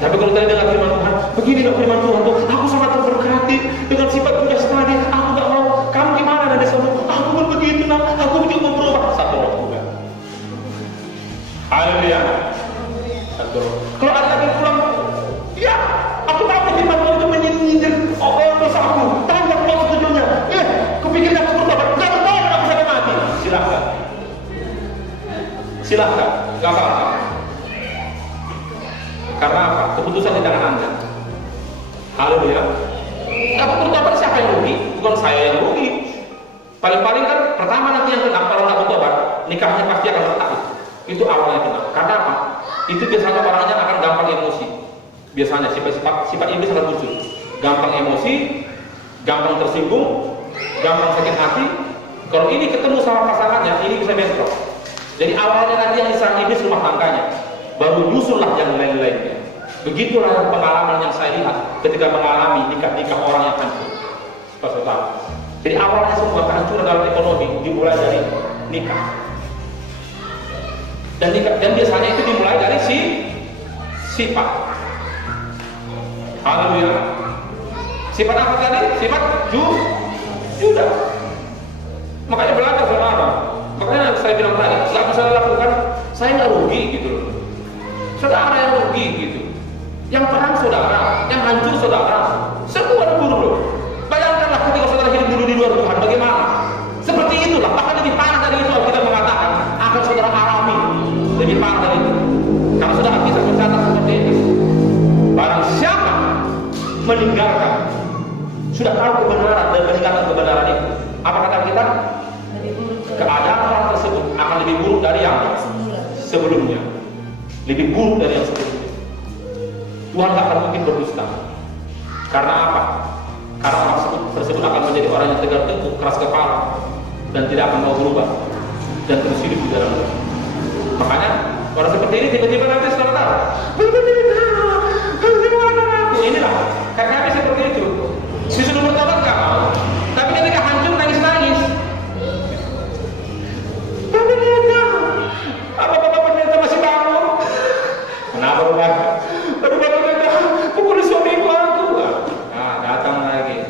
Tapi kalau tadi dengar firman Tuhan, begini dong firman Tuhan tuh, aku sangat terberkati dengan sifat Judas tadi. Aku nggak mau. Kamu gimana nanti sama? Aku pun begitu nak. Aku juga berubah. Satu roh juga. Haleluya. Satu roh. Kalau ada lagi pulang, ya, aku tahu firman Tuhan itu menyindir dosa aku. Tahu nggak pulang setujunya? Kupikir aku bertobat. Nggak bertobat aku sampai mati. Silahkan. Nggak apa-apa. Karena apa? Keputusan di tangan Anda. Haleluya. Aku bertobat, siapa yang rugi? Bukan saya yang rugi. Paling-paling kan pertama nanti yang kena kalau nggak bertobat, nikahnya pasti akan retak. Itu awalnya kena. Karena apa? Itu biasanya orangnya akan gampang emosi. Biasanya sifat iblis akan muncul. Gampang emosi, gampang tersinggung, gampang sakit hati. Kalau ini ketemu sama pasangannya, ini bisa bentrok. Jadi awalnya nanti yang diserang iblis rumah tangganya, baru nyusullah yang lain-lainnya. Begitulah pengalaman yang saya lihat ketika mengalami nikah-nikah orang yang hancur. Saudara. Jadi awalnya semua kehancuran dalam ekonomi dimulai dari nikah. Dan biasanya itu dimulai dari sifat. Haleluya. Sifat apa tadi? Sifat Judas. Makanya belajar saudara. Makanya saya bilang tadi, nggak bisa lakukan, saya nggak rugi gitu loh. Saudara yang rugi gitu. Yang terang saudara, yang hancur saudara. Semua buruk loh. Bayangkanlah ketika saudara hidup dulu di luar Tuhan, bagaimana? Seperti itulah, bahkan lebih parah dari itu kita mengatakan akan saudara alami lebih parah dari itu. Karena saudara bisa berkata seperti ini. Barang siapa meninggalkan, sudah tahu kebenaran dan meninggalkan kebenaran itu, apa kata kita? Keadaan orang tersebut akan lebih buruk dari yang sebelumnya. Lebih buruk dari yang sebelumnya. Tuhan tak akan mungkin berdusta. Karena apa? Karena orang tersebut akan menjadi orang yang tegar tengkuk, keras kepala, dan tidak akan mau berubah dan terus hidup di dalam Tuhan. Makanya orang seperti ini tiba-tiba nanti saudara, inilah kayak kami seperti itu. Disuruh bertobat nggak mau, tapi ketika hancur nangis-nangis. Apa Bapak Pendeta masih bangun? Kenapa Bapak? Aduh Bapak Pendeta, pukul suamiku aku. Nah, datang lagi.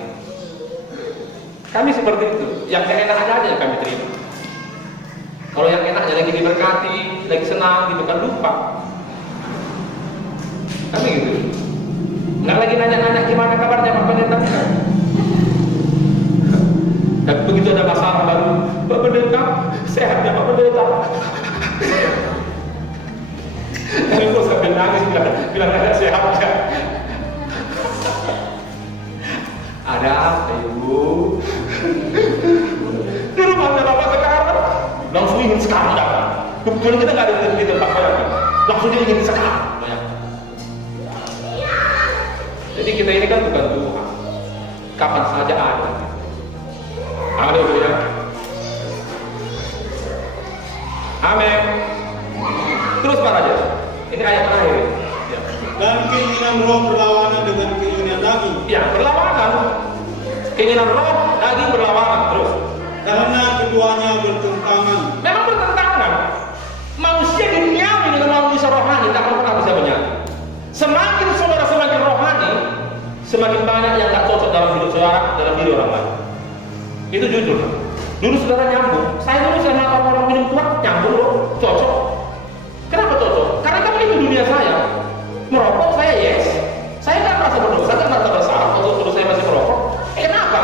Kami seperti itu. Yang enak aja yang kami terima. Kalau yang enaknya lagi diberkati, lagi senang, gitu kan lupa. gimana kabarnya Pak Pendeta? Dan begitu ada masalah baru, Pak Pendeta, sehat ya Pak Pendeta. Tapi kok sampai nangis bilang ada sehatnya. Ada apa Ibu? Di rumahnya Bapak sekarang langsung ingin sekarang datang. Kebetulan kita nggak ada di tempat lain, langsung dia ingin sekarang. Jadi kita ini kan bukan Tuhan, kapan saja ada. Haleluya. Amin. Terus Pak Raja, ini ayat terakhir. Ya. Dan keinginan roh berlawanan dengan keinginan daging. Ya, berlawanan. Keinginan roh, daging berlawanan terus. Karena keduanya bertentangan. Memang bertentangan. Manusia duniawi dengan manusia rohani tak akan pernah bisa menyatu. Semakin saudara semakin rohani, semakin banyak yang tak cocok dalam hidup saudara, dalam diri orang lain. Itu jujur. Dulu saudara nyambung. Saya dulu sama orang minum tua nyambung loh, cocok. Kenapa cocok? Karena kan itu dunia saya. Merokok saya yes. Saya kan merasa berdosa, kan merasa bersalah kalau saya masih merokok. Kenapa?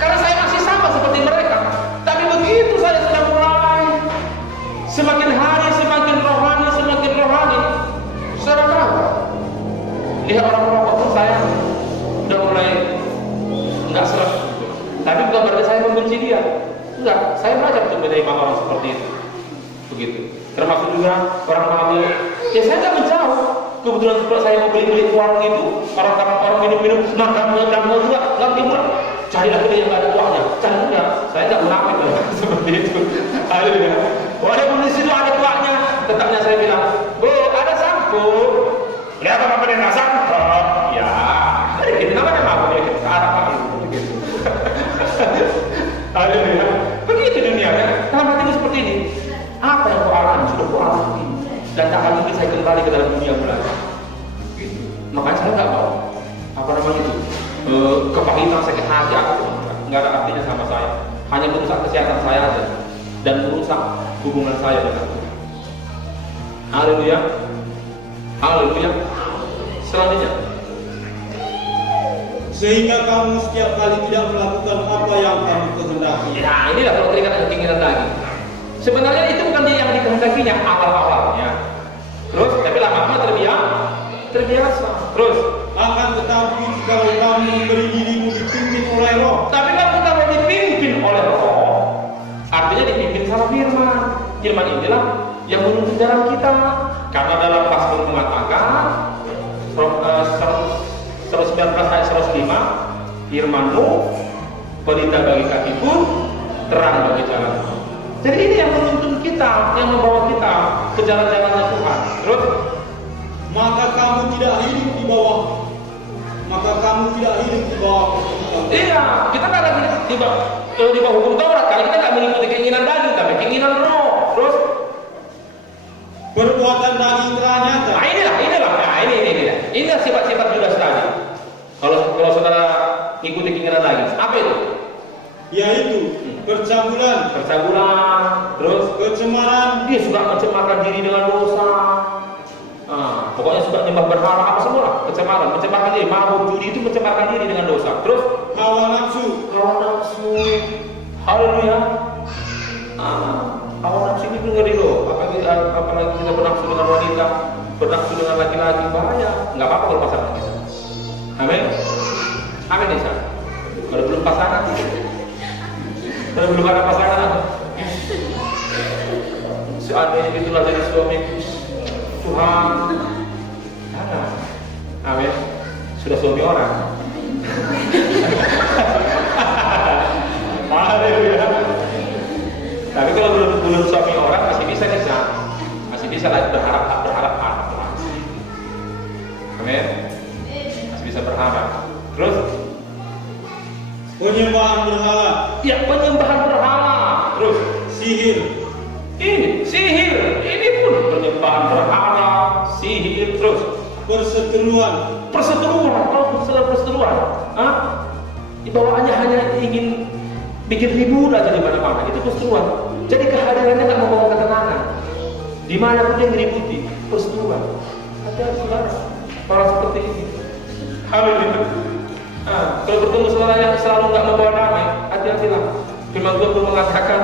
Karena saya masih sama seperti mereka. Tapi begitu saya sudah mulai semakin hari semakin rohani, saudara tahu. Lihat orang merokok pun saya udah mulai nggak serap. Tapi bukan berarti saya membenci dia. Enggak, saya belajar untuk menerima orang seperti itu. Begitu. Termasuk juga orang hamil. Ya saya nggak menjauh. Kebetulan setelah saya mau beli warung itu, orang minum-minum, makan juga, nggak murah. Cari lagi yang nggak ada uangnya. Cari enggak. Saya nggak munafik seperti itu. Haleluya. Walaupun di situ ada uangnya, tetapnya saya bilang, Bu, ada sampo. Lihat apa pendeta sampo? Ya, itu namanya mabuk ya. Ke arah mabuk begitu. Haleluya. Begitu dunianya. Dalam hatiku seperti ini. Apa yang kau alami sudah kau alami. Dan tak lagi saya kembali ke dalam dunia mulai. Gitu. Makanya saya nggak mau itu kepahitan sakit hati aku nggak ada artinya sama saya. Hanya merusak kesehatan saya aja dan merusak hubungan saya dengan Tuhan. Haleluya. Haleluya. Selanjutnya. Sehingga kamu setiap kali tidak melakukan apa yang kamu kehendaki. Ya, inilah kalau terikat keinginan lagi. Sebenarnya itu bukan dia yang dikehendakinya awal-awalnya. Terus, tapi lama-lama terbiasa. Terus, akan tetapi jika kamu memberi dirimu dipimpin oleh roh. Tapi kalau kamu dipimpin oleh roh, artinya dipimpin sama firman. Firman inilah yang menuntun jalan kita. Karena dalam Mazmur mengatakan 119 ayat 105, firman-Mu pelita bagi kakiku, terang bagi jalanku. Jadi ini yang menuntun kita, yang membawa kita ke jalan-jalannya Tuhan. Terus, maka kamu tidak hidup di bawah. Iya, kita kan lagi di bawah hukum Taurat. Karena kita nggak mengikuti keinginan daging, tapi keinginan roh. Terus, perbuatan daging telah nyata. Nah inilah. Inilah sifat-sifat Judas tadi. Kalau saudara ikuti keinginan daging, apa itu? Yaitu percabulan, terus kecemaran. Dia suka mencemarkan diri dengan dosa. Pokoknya suka nyembah berhala apa semua. Kecemaran, mencemarkan diri, mabuk judi itu mencemarkan diri dengan dosa. Terus hawa nafsu. Haleluya. Hawa nafsu ini ngeri loh. Apalagi kita bernafsu dengan wanita, bernafsu dengan laki-laki, bahaya. Nggak apa-apa kalau pasangan kita. Amin. Amin Nisa. Kalau belum pasangan, kalau belum ada pasangan, seandainya itulah jadi suamiku, Tuhan. Amin. Sudah suami orang. Haleluya. Tapi kalau belum suami orang masih bisa lagi berharap anak. Amin. Masih bisa berharap. Terus penyembahan berhala. Ya, penyembahan berhala. Terus sihir. Ini pun penyembahan berhala, sihir. Terus perseteruan. Kalau perseteruan, bawaannya hanya ingin bikin ribut aja di mana-mana. Itu perseteruan. Jadi kehadirannya nggak membawa ketenangan. Di mana pun dia ngeributi, perseteruan. Hati-hati saudara, orang seperti ini. Haleluya. Kalau bertemu saudara yang selalu nggak membawa damai, hati-hatilah. Firman Tuhan pun mengatakan,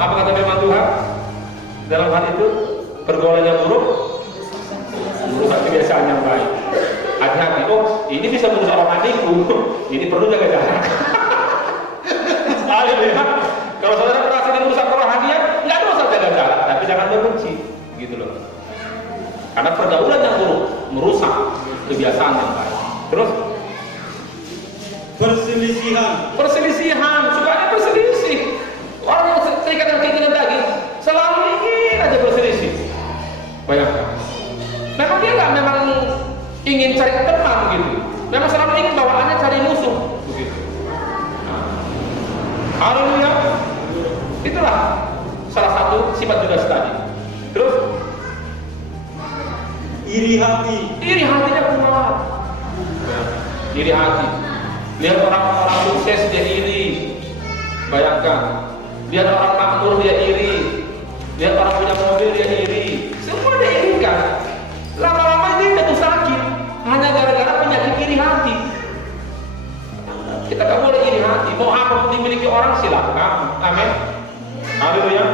apa kata firman Tuhan? Dalam hal itu, pergaulan yang buruk, merusak kebiasaan yang baik. Hati-hati. Oh, ini bisa merusak rohaniku. Ini perlu jaga jarak. Haleluya. Kalau saudara merasa ini merusak kerohanian, nggak dosa jaga jarak, tapi jangan berbenci, gitu loh. Karena pergaulan yang buruk merusak kebiasaan yang baik. Terus perselisihan, suka ada perselisih. Orang yang terikat dengan keinginan daging selalu ingin aja berselisih. Bayangkan. Memang dia nggak memang ingin cari teman gitu. Memang selalu ingin bawaannya cari musuh. Begitu. Haleluya. Itulah salah satu sifat Judas tadi. Terus iri hatinya kuat. Iri hati. Lihat orang-orang sukses dia iri. Bayangkan. Lihat orang makmur dia iri. Lihat orang punya mobil dia iri. Semua dia irikan. Lama-lama dia jatuh sakit hanya gara-gara penyakit iri hati. Kita tak boleh iri hati. Mau apa dimiliki orang silakan. Amin. Haleluya.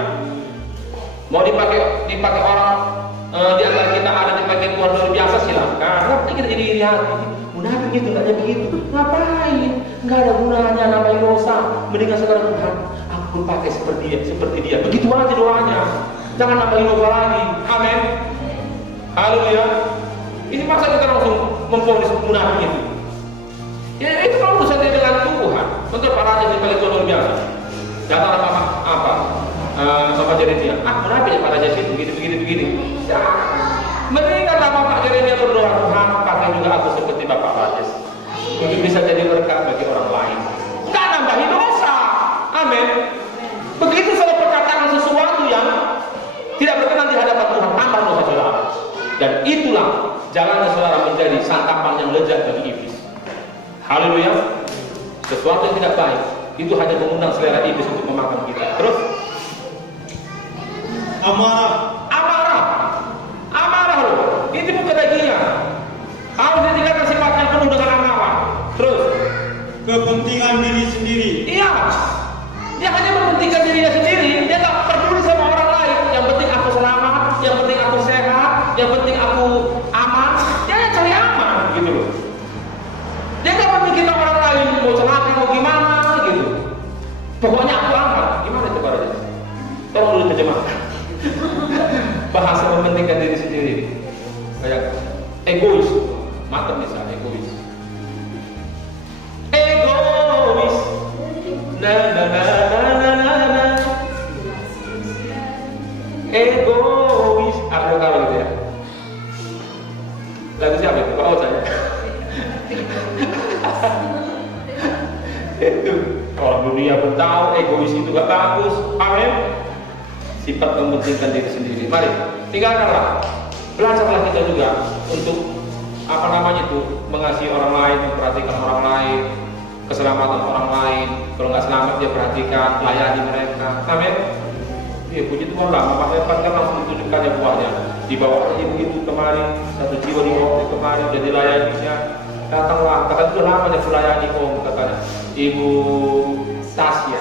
Mau dipakai orang di antara kita ada dipakai luar biasa silakan. Tapi kita jadi iri hati. Munafik gitu, nggak jadi begitu. Ngapain? Nggak ada gunanya namanya dosa. Mendingan sekarang Tuhan, aku pun pakai seperti dia. Begitu aja doanya. Jangan nambahin dosa lagi. Amin. Haleluya. Ini masa kita langsung memfonis munafik itu. Ya itu kalau urusan dia dengan Tuhan. Untuk para raja di balik luar biasa. Datang apa? Bapak Jeremia. Munafik ya Pak Raja sih begini. Ya. Mendingan lama Pak Jeremia berdoa, Tuhan pakai juga aku seperti Bapak Rajes untuk bisa jadi berkat bagi orang lain. Nggak nambahin dosa. Amin. Begitu saudara perkatakan sesuatu yang tidak berkenan di hadapan Tuhan, tambah dosa saudara. Dan itulah jalannya saudara menjadi santapan yang lezat bagi iblis. Haleluya. Sesuatu yang tidak baik itu hanya mengundang selera iblis untuk memakan kita. Terus amarah loh. Itu bukan kedagingan. Harus ditinggalkan sifatnya penuh dengan amarah. Terus kepentingan diri sendiri. Iya. Dia hanya mementingkan dirinya sendiri. Dia tak peduli sama orang lain. Yang penting aku selamat, yang penting aku sehat, yang penting aku aman. Dia hanya cari aman gitu loh. Dia tak memikirkan orang lain mau celaka mau gimana gitu. Pokoknya aku aman. Gimana itu Pak Raja? Tolong dulu terjemahkan. Bahasa mementingkan diri sendiri. Kayak egois. Mantap bisa egois. Egois. Apa kalau gitu ya? Lagu siapa itu? Pak saya. Itu orang dunia pun tahu egois itu gak bagus. Amin. Sifat mementingkan diri sendiri. Mari tinggalkanlah. Belajarlah kita juga untuk mengasihi orang lain, memperhatikan orang lain, keselamatan orang lain. Kalau nggak selamat dia perhatikan, layani mereka. Amin. Ya puji Tuhan lah. Mama Evan kan langsung ditunjukkannya buahnya. Dibawa ibu itu kemari, satu jiwa dibawa kemari, udah dilayaninya. Datanglah. Kata itu lamanya dilayani om katanya. Ibu Tasya.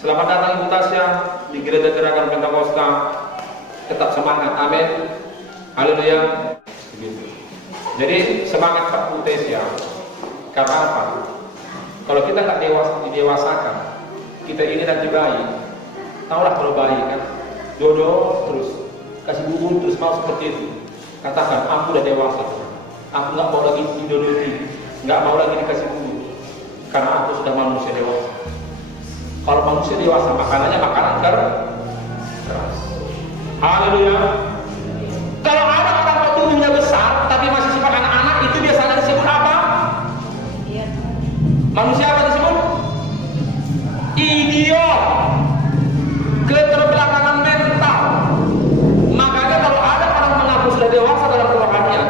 Selamat datang Ibu Tasya di gereja Gerakan Pentakosta. Tetap semangat, amin. Haleluya. Jadi semangat Pak Tasya. Karena apa? Kalau kita nggak didewasakan, kita ini nanti bayi. Tahulah kalau bayi kan, dodo terus, kasih bubur terus mau seperti itu. Katakan, aku udah dewasa. Aku nggak mau lagi didodoti, nggak mau lagi dikasih bubur. Karena aku sudah manusia dewasa. Kalau manusia dewasa makanannya makanan keras. Haleluya. Kalau ada orang tubuhnya besar tapi masih sifat anak-anak, itu biasanya disebut apa? Manusia apa disebut? Idiot. Keterbelakangan mental. Makanya kalau ada orang mengaku sudah dewasa dalam kerohanian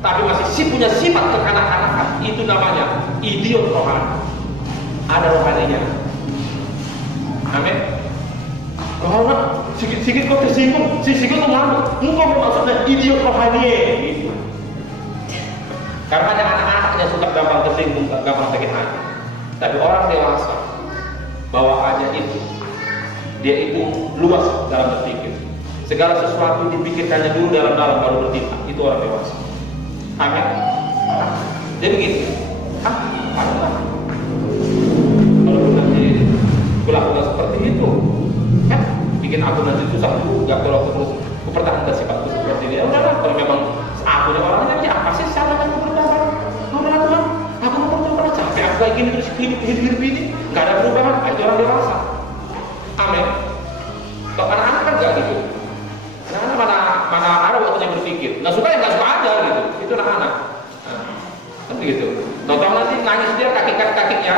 tapi masih punya sifat kekanak-kanakan, itu namanya idiot rohani. Ada rohaninya. Amin. Kalau sikit-sikit kok tersinggung, sikit-sikit kok ngamuk, engkau maksudnya idiot rohani gitu. Karena ada anak-anak anaknya suka gampang tersinggung, gampang sakit hati. Tapi orang dewasa bawaannya itu, dia itu luas dalam berpikir. Segala sesuatu dipikirkannya dulu dalam-dalam baru bertindak. Itu orang dewasa. Amin. Jadi begitu. Kalau nanti berlakukan seperti itu, bikin aku nanti susah juga kalau aku terus mempertahankan sifatku seperti ini. Ya udahlah, kalau memang aku nih orangnya ya apa sih salah kan berubah? Udah Tuhan, aku mau berubah capek aku kayak gini terus hidup ini, nggak ada perubahan. Itu orang dewasa. Amin. Kalau anak-anak kan nggak gitu. Anak-anak mana ada waktunya berpikir. Nggak suka ya nggak suka aja gitu. Itu anak-anak. Kan begitu. Nonton nanti nangis dia kaki-kakinya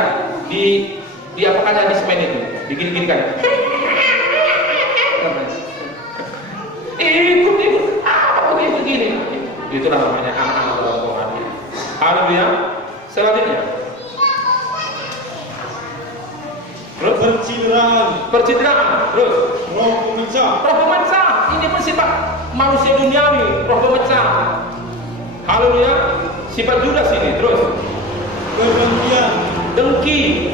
di apa aja di semen itu, digini-gini kan. Ikut apa begitu gini? Itu namanya anak-anak dalam Tuhan. Haleluya. Selanjutnya. Terus percideraan. Terus roh pemecah. Roh pemecah. Ini pun sifat manusia duniawi. Roh pemecah. Haleluya. Sifat Judas ini. Terus Kedengkian. Dengki.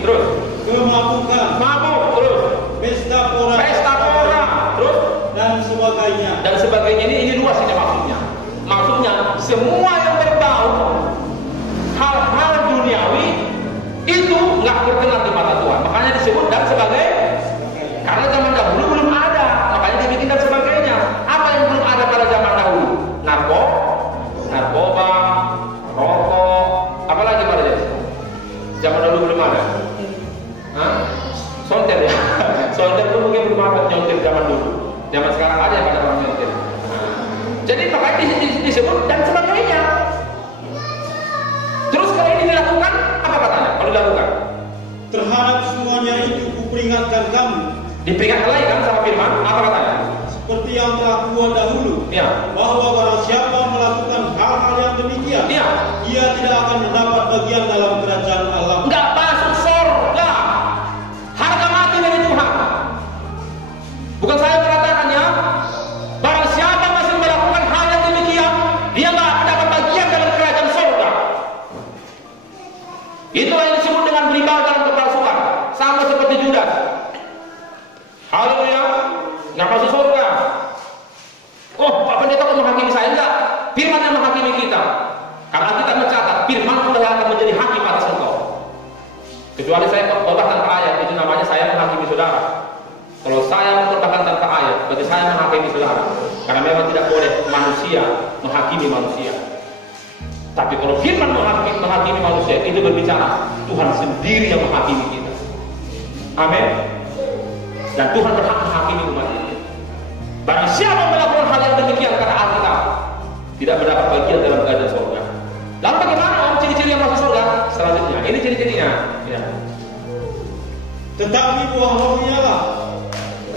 Terus Kemabukan. Mabuk. Terus Pesta pora. Terus dan sebagainya. Ini luas ini maksudnya. Maksudnya semua yang berbau hal-hal duniawi itu nggak berkenan di mata Tuhan. Makanya disebut dan sebagainya. Karena zaman dahulu belum ada, makanya dibikin dan sebagainya. Apa yang belum ada pada zaman dahulu? Narkoba, rokok, apa lagi pada zaman dahulu belum ada. Sonter ya. Sonter itu mungkin belum ada nyontir zaman dulu. Zaman sekarang ada yang pada orang nyontir. Jadi makanya disebut dan sebagainya. Terus kalau ini dilakukan, apa katanya? Kalau dilakukan terhadap semuanya itu kuperingatkan kamu. Diperingatkan lagi kan sama firman, apa katanya? Seperti yang telah kubuat dahulu, ya, bahwa barang siapa melakukan hal-hal yang demikian, ya, ia tidak akan mendapat bagian dalam kerajaan Allah. Enggak masuk surga. Harga mati dari Tuhan. Bukan saya mengatakannya. Barang siapa masih melakukan hal yang demikian, dia nggak mendapat bagian dalam kerajaan surga. Itulah yang disebut dengan beribadah dalam kepalsuan, sama seperti Judas. Haleluya, nggak masuk surga. Oh, Pak Pendeta kok menghakimi saya? Enggak, firman yang menghakimi kita. Karena kita mencatat firman sudah akan menjadi hakim atas engkau. Kecuali saya khotbah tanpa ayat, itu namanya saya menghakimi saudara. Kalau saya mengkhotbahkan tanpa ayat, berarti saya menghakimi saudara. Karena memang tidak boleh manusia menghakimi manusia. Tapi kalau firman menghakimi manusia, itu berbicara Tuhan sendiri yang menghakimi kita. Amin. Dan Tuhan berhak menghakimi umat ini. Barang siapa melakukan hal yang demikian, kata Alkitab, tidak mendapat bagian dalam kerajaan surga. Lalu bagaimana ciri-ciri yang masuk surga? Selanjutnya, ini ciri-cirinya. Ya. Tetapi buah rohnya lah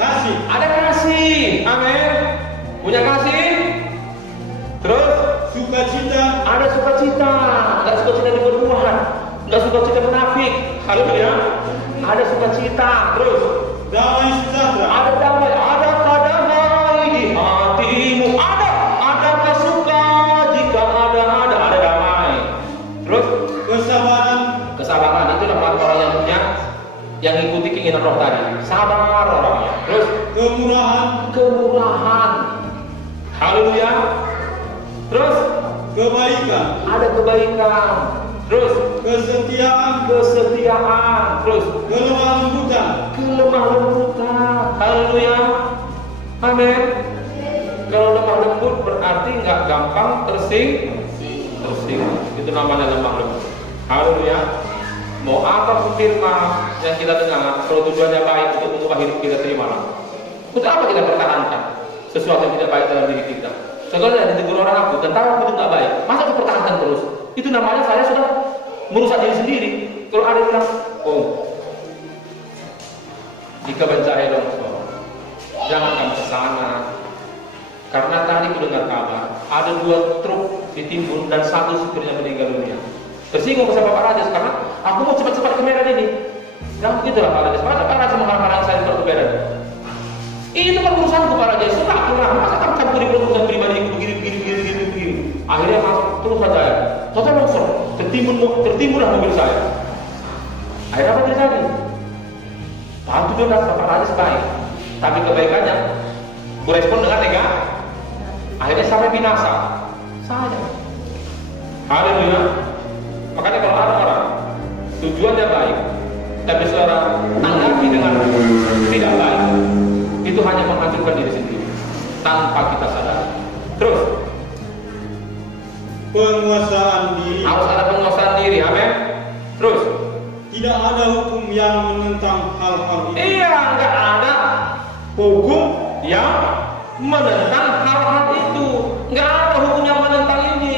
kasih. Ada kasih, amin. Punya kasih. Terus sukacita. Ada sukacita. Enggak sukacita di perbuahan, enggak sukacita munafik. Haleluya. Ada sukacita. Terus damai sejahtera. Ada damai. Ada damai di hatimu. Ada suka jika ada damai. Terus kesabaran. Itulah orang yang ikuti keinginan roh tadi. Sabar orangnya. Terus kemurahan. Haleluya. Terus kebaikan. Ada kebaikan. Terus kesetiaan. Terus kelemah lembutan. Haleluya. Amin. Kalau lemah lembut berarti nggak gampang tersinggung. Itu namanya lemah lembut. Haleluya. Mau apa firman yang kita dengar, kalau tujuannya baik untuk mengubah hidup kita, terimalah. Untuk apa kita pertahankan sesuatu yang tidak baik dalam diri kita? Contohnya ditegur orang aku, dan tahu aku itu nggak baik, masa aku pertahankan terus? Itu namanya saya sudah merusak diri sendiri. Kalau ada yang bilang, oh, jika bencana longsor, jangan kamu ke sana. Karena tadi aku dengar kabar, ada 2 truk ditimbun dan 1 supirnya meninggal dunia. Tersinggung sama Pak Rajas karena aku mau cepat-cepat ke Medan ini. Nah, begitulah Pak Rajas. Masa Pak Rajas menghalang saya untuk ke Medan? Itu kan urusanku Pak Rajas. Sudah pernah. Masa kamu campur di urusan pribadi begini. Akhirnya masuk terus saja. Total longsor. tertimbunlah mobil saya. Akhirnya apa terjadi? Bantu juga Bapak Rajas baik, tapi kebaikannya berespon dengan negatif. Akhirnya sampai binasa. Saya. Haleluya. Makanya kalau ada orang tujuannya baik, tapi saudara tanggapi dengan tidak baik, itu hanya menghancurkan diri sendiri tanpa kita sadar. Terus penguasaan diri. Harus ada penguasaan diri, amin. Terus tidak ada hukum yang menentang hal-hal itu. Iya, nggak ada hukum yang menentang hal-hal itu. Nggak ada hukum yang menentang ini.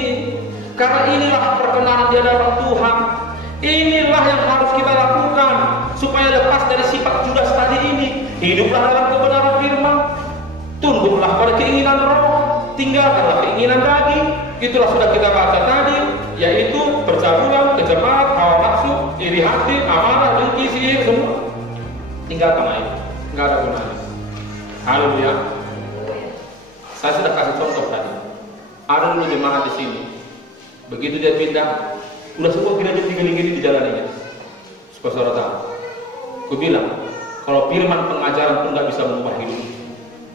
Karena inilah perkenanan di hadapan Tuhan. Inilah yang harus kita lakukan supaya lepas dari sifat Judas tadi ini. Hiduplah dalam kebenaran firman. Tunduklah pada keinginan roh, tinggalkanlah keinginan daging. Itulah sudah kita baca tadi, yaitu percabulan, kecemaran, hawa nafsu, iri hati, amarah, dengki, sihir, semua. Tinggalkan itu, nggak ada gunanya. Haleluya. Saya sudah kasih contoh tadi. Ada dulu jemaat di sini. Begitu dia pindah, udah semua gereja digeli-geli di jalan ini. Supaya saudara tahu. Aku bilang, kalau firman pengajaran pun nggak bisa mengubah hidup,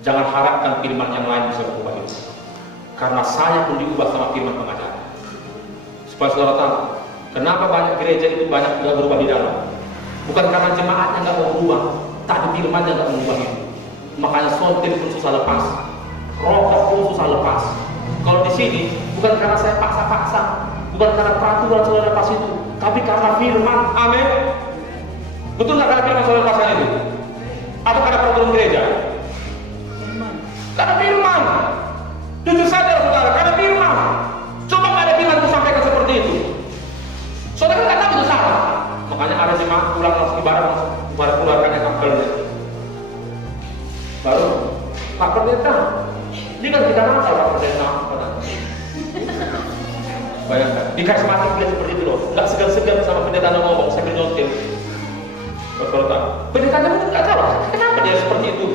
jangan harapkan firman yang lain bisa mengubah hidup. Karena saya pun diubah sama firman pengajaran. Supaya saudara tahu, kenapa banyak gereja itu banyak tidak berubah di dalam. Bukan karena jemaatnya nggak mau berubah, tapi firmannya nggak mengubah hidup. Makanya sontil pun susah lepas, rokok pun susah lepas. Kalau di sini bukan karena saya paksa-paksa, bukan karena peraturan saudara lepas itu, tapi karena firman. Amin. Betul nggak karena firman saudara lepasan itu? Atau karena peraturan gereja? Karena firman. Jujur saja saudara, karena firman. Coba nggak ada firman itu sampaikan seperti itu. Saudara nggak tahu itu salah. Makanya ada jemaat pulang langsung ibarat keluarkannya kabelnya. Baru Pak Pendeta, ini kan kita nakal Pak Pendeta. Bayangkan, di karismatik dia seperti itu loh, nggak segan-segan sama pendeta ngomong sambil nyontil. Pendetanya mungkin nggak tahu kenapa dia seperti itu.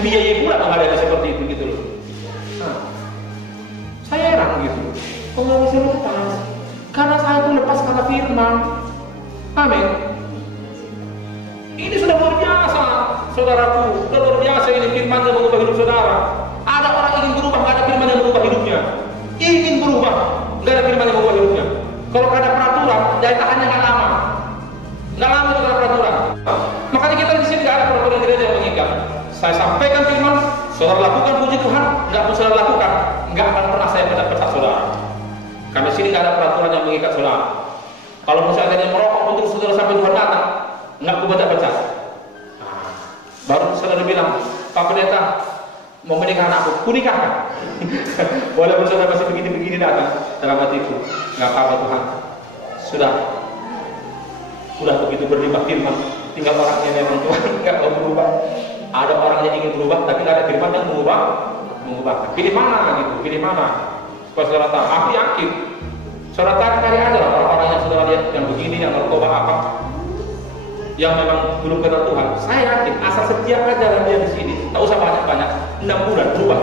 Biaya pula menghadapi seperti itu gitu loh. Nah, saya heran gitu. Kok nggak bisa lepas? Karena saya pun lepas karena firman. Amin. Ini sudah luar biasa, saudaraku. Sudah luar biasa ini firman yang mengubah hidup saudara. Ada orang ingin berubah, nggak ada firman yang mengubah hidupnya. Ingin berubah, nggak ada firman yang mengubah hidupnya. Kalau ada peraturan, daya tahannya nggak lama. Nggak lama itu ada peraturan. Makanya kita di sini nggak ada peraturan gereja yang mengikat. Saya sampaikan firman, saudara lakukan puji Tuhan, nggak pun saudara lakukan, nggak akan pernah saya pecat saudara. Karena di sini nggak ada peraturan yang mengikat saudara. Kalau misalnya merokok untuk saudara sampai Tuhan datang, nggak ku pecat. Nah, baru saudara bilang, Pak Pendeta mau menikah anakku, ku nikahkan. Walaupun saudara masih begini-begini datang dalam hatiku, nggak apa-apa Tuhan. Sudah begitu berlimpah firman, tinggal orangnya memang Tuhan nggak mau berubah. Ada orang yang ingin berubah, tapi nggak ada firman yang mengubah. Pilih mana gitu? Pilih mana? Supaya saudara tahu. Aku yakin. Saudara cari aja lah orang-orang yang saudara lihat yang begini, yang narkoba apa, yang memang belum kenal Tuhan. Saya yakin asal setia aja lah dia di sini. Tak usah banyak-banyak. 6 bulan berubah.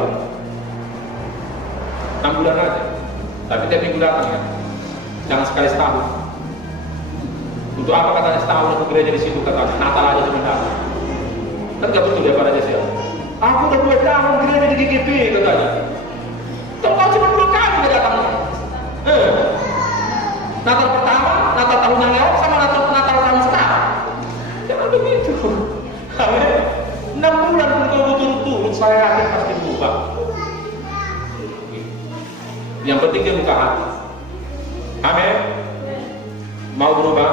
6 bulan aja. Tapi tiap minggu datang ya. Jangan sekali setahun. Untuk apa katanya setahun untuk gereja di situ katanya? Natal aja sebentar. Kan gak betul ya pada Jessiel. Aku udah 2 tahun gereja di GGP katanya. Tahu cuma 2 kali dia datang. Natal pertama, Natal tahun yang lalu, sama Natal tahun sekarang. Jangan begitu. 6 bulan pun kau berturut-turut, saya yakin pasti berubah. Yang penting dia buka hati. Amin. Mau berubah?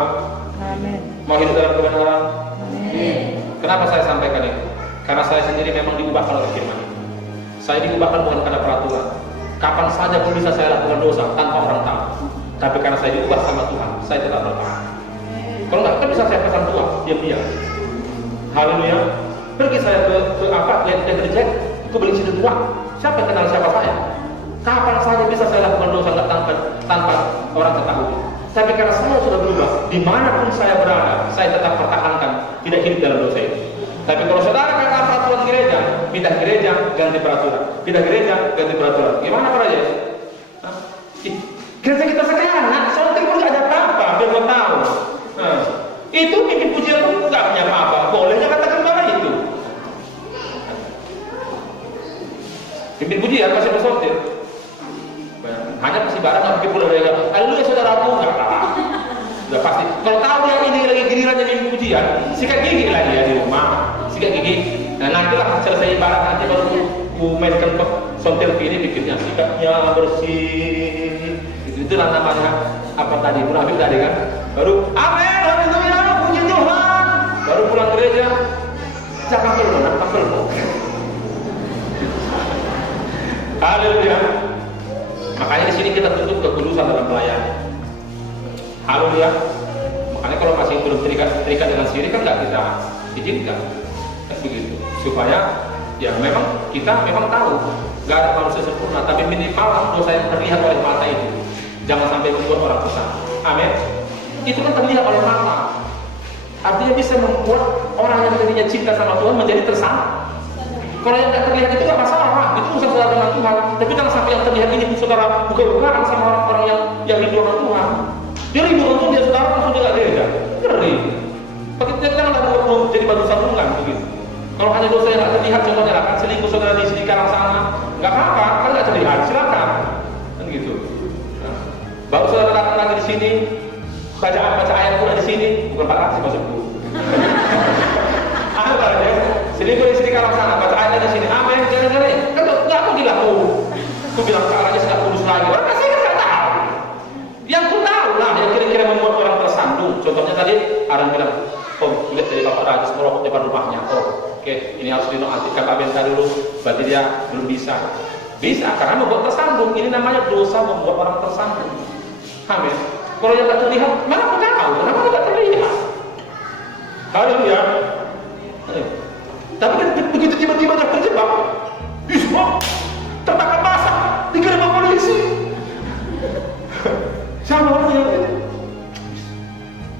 Amin. Mau hidup dalam kebenaran? Amin. Kenapa saya sampaikan itu? Karena saya sendiri memang diubahkan oleh firman. Saya diubahkan bukan karena peraturan. Kapan saja pun bisa saya lakukan dosa tanpa orang tahu. Tapi karena saya diubah sama Tuhan, saya tetap bertahan. Kalau nggak, kan bisa saya pesan Tuhan, diam-diam. Haleluya. Pergi saya ke apa? Yang reject, ke beli situ tua. Siapa yang kenal siapa saya? Kapan saja bisa saya lakukan dosa nggak tanpa orang ketahui. Tapi karena saya sudah berubah, dimanapun saya berada, saya tetap pertahankan, tidak hidup dalam dosa itu. Tapi kalau saudara kata peraturan gereja, pindah gereja, ganti peraturan. Pindah gereja, ganti peraturan. Gimana Pak Raja? Gereja kita sekarang, sontek Itu bikin pujian itu nggak punya apa-apa. Bolehnya katakan bahwa itu. Pimpin pujian masih bersortir. Hanya pasti barang nggak bikin pula dia. Haleluya saudaraku, nggak apa-apa. Udah pasti. Kalau tahu dia ini lagi gilirannya bikin pujian, sikat gigi lah dia di rumah, sikat gigi. Nah nantilah selesai ibarat nanti baru ku mainkan sontil ini bikinnya sikatnya bersih. Itulah namanya apa tadi munafik tadi kan. Baru amin, haleluya, puji Tuhan. Baru pulang gereja, jangan perlu, perlu. Haleluya. Makanya di sini kita tuntut kekudusan dalam pelayanan. Haleluya. Makanya kalau masih belum terikat dengan syirik kan nggak kita izinkan. Kan begitu. Supaya ya memang kita memang tahu nggak ada manusia sempurna, tapi minimal dosa yang terlihat oleh mata itu jangan sampai membuat orang sesat. Amin. Itu kan terlihat oleh mata. Artinya bisa membuat orang yang tadinya cinta sama Tuhan menjadi tersangka. Kalau yang tidak terlihat itu nggak masalah, itu urusan saudara dengan Tuhan. Tapi jangan sampai yang terlihat ini saudara buka-bukaan sama orang-orang yang rindu dengan Tuhan. Dia rindu dengan Tuhan, dia saudara langsung tidak gereja. Ngeri. Pakai janganlah jadi batu sambungan begitu. Kalau hanya dosa yang tidak terlihat, contohnya kan selingkuh saudara di sini karang sana, nggak apa-apa, kan nggak terlihat, silakan. Kan gitu. Nah, baru saudara datang lagi di sini, baca ayat pula di sini, bukan Pak Raksi maksudku. Apa ya? Selingkuh di sini karang sana, baca ayat di sini, amin, jangan-jangan. Kan nggak aku bilang, aku bilang caranya sudah kudus lagi. Orang kasih kan nggak tahu. Yang ku tahu lah, yang kira-kira membuat orang tersandung. Contohnya tadi, orang bilang, oh lihat dari Bapak Rajis merokok depan rumahnya. Oh, oke, ini harus dinonaktifkan Pak Benta dulu. Berarti dia belum bisa. Bisa, karena membuat tersandung. Ini namanya dosa membuat orang tersandung. Amin. Kalau yang tak terlihat, mana aku tahu? Kenapa tidak terlihat? Haleluya. Tapi begitu tiba-tiba dia terjebak, tertangkap basah, digerebek polisi. Sama orang yang ini.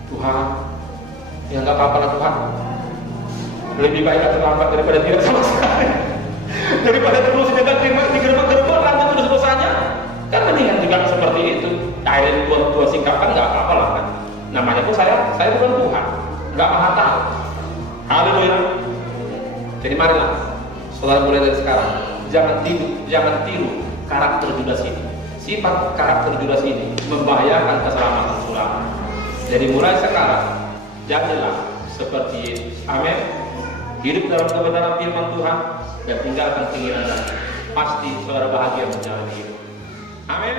Tuhan, ya nggak apa-apa lah Tuhan. Lebih baik terlambat daripada tidak sama sekali. Daripada terus digerebek-gerebek lanjut terus dosanya. Kan mendingan juga seperti itu. Akhirnya dua singkapkan nggak apa-apa lah kan. Namanya pun saya bukan Tuhan, nggak maha tahu. Haleluya. Jadi marilah, saudara mulai dari sekarang, jangan tiru karakter Judas ini. Sifat karakter Judas ini membahayakan keselamatan saudara. Jadi mulai sekarang, jadilah seperti Yesus. Amin. Hidup dalam kebenaran firman Tuhan dan tinggalkan keinginan. Pasti saudara bahagia menjalani hidup. Amin.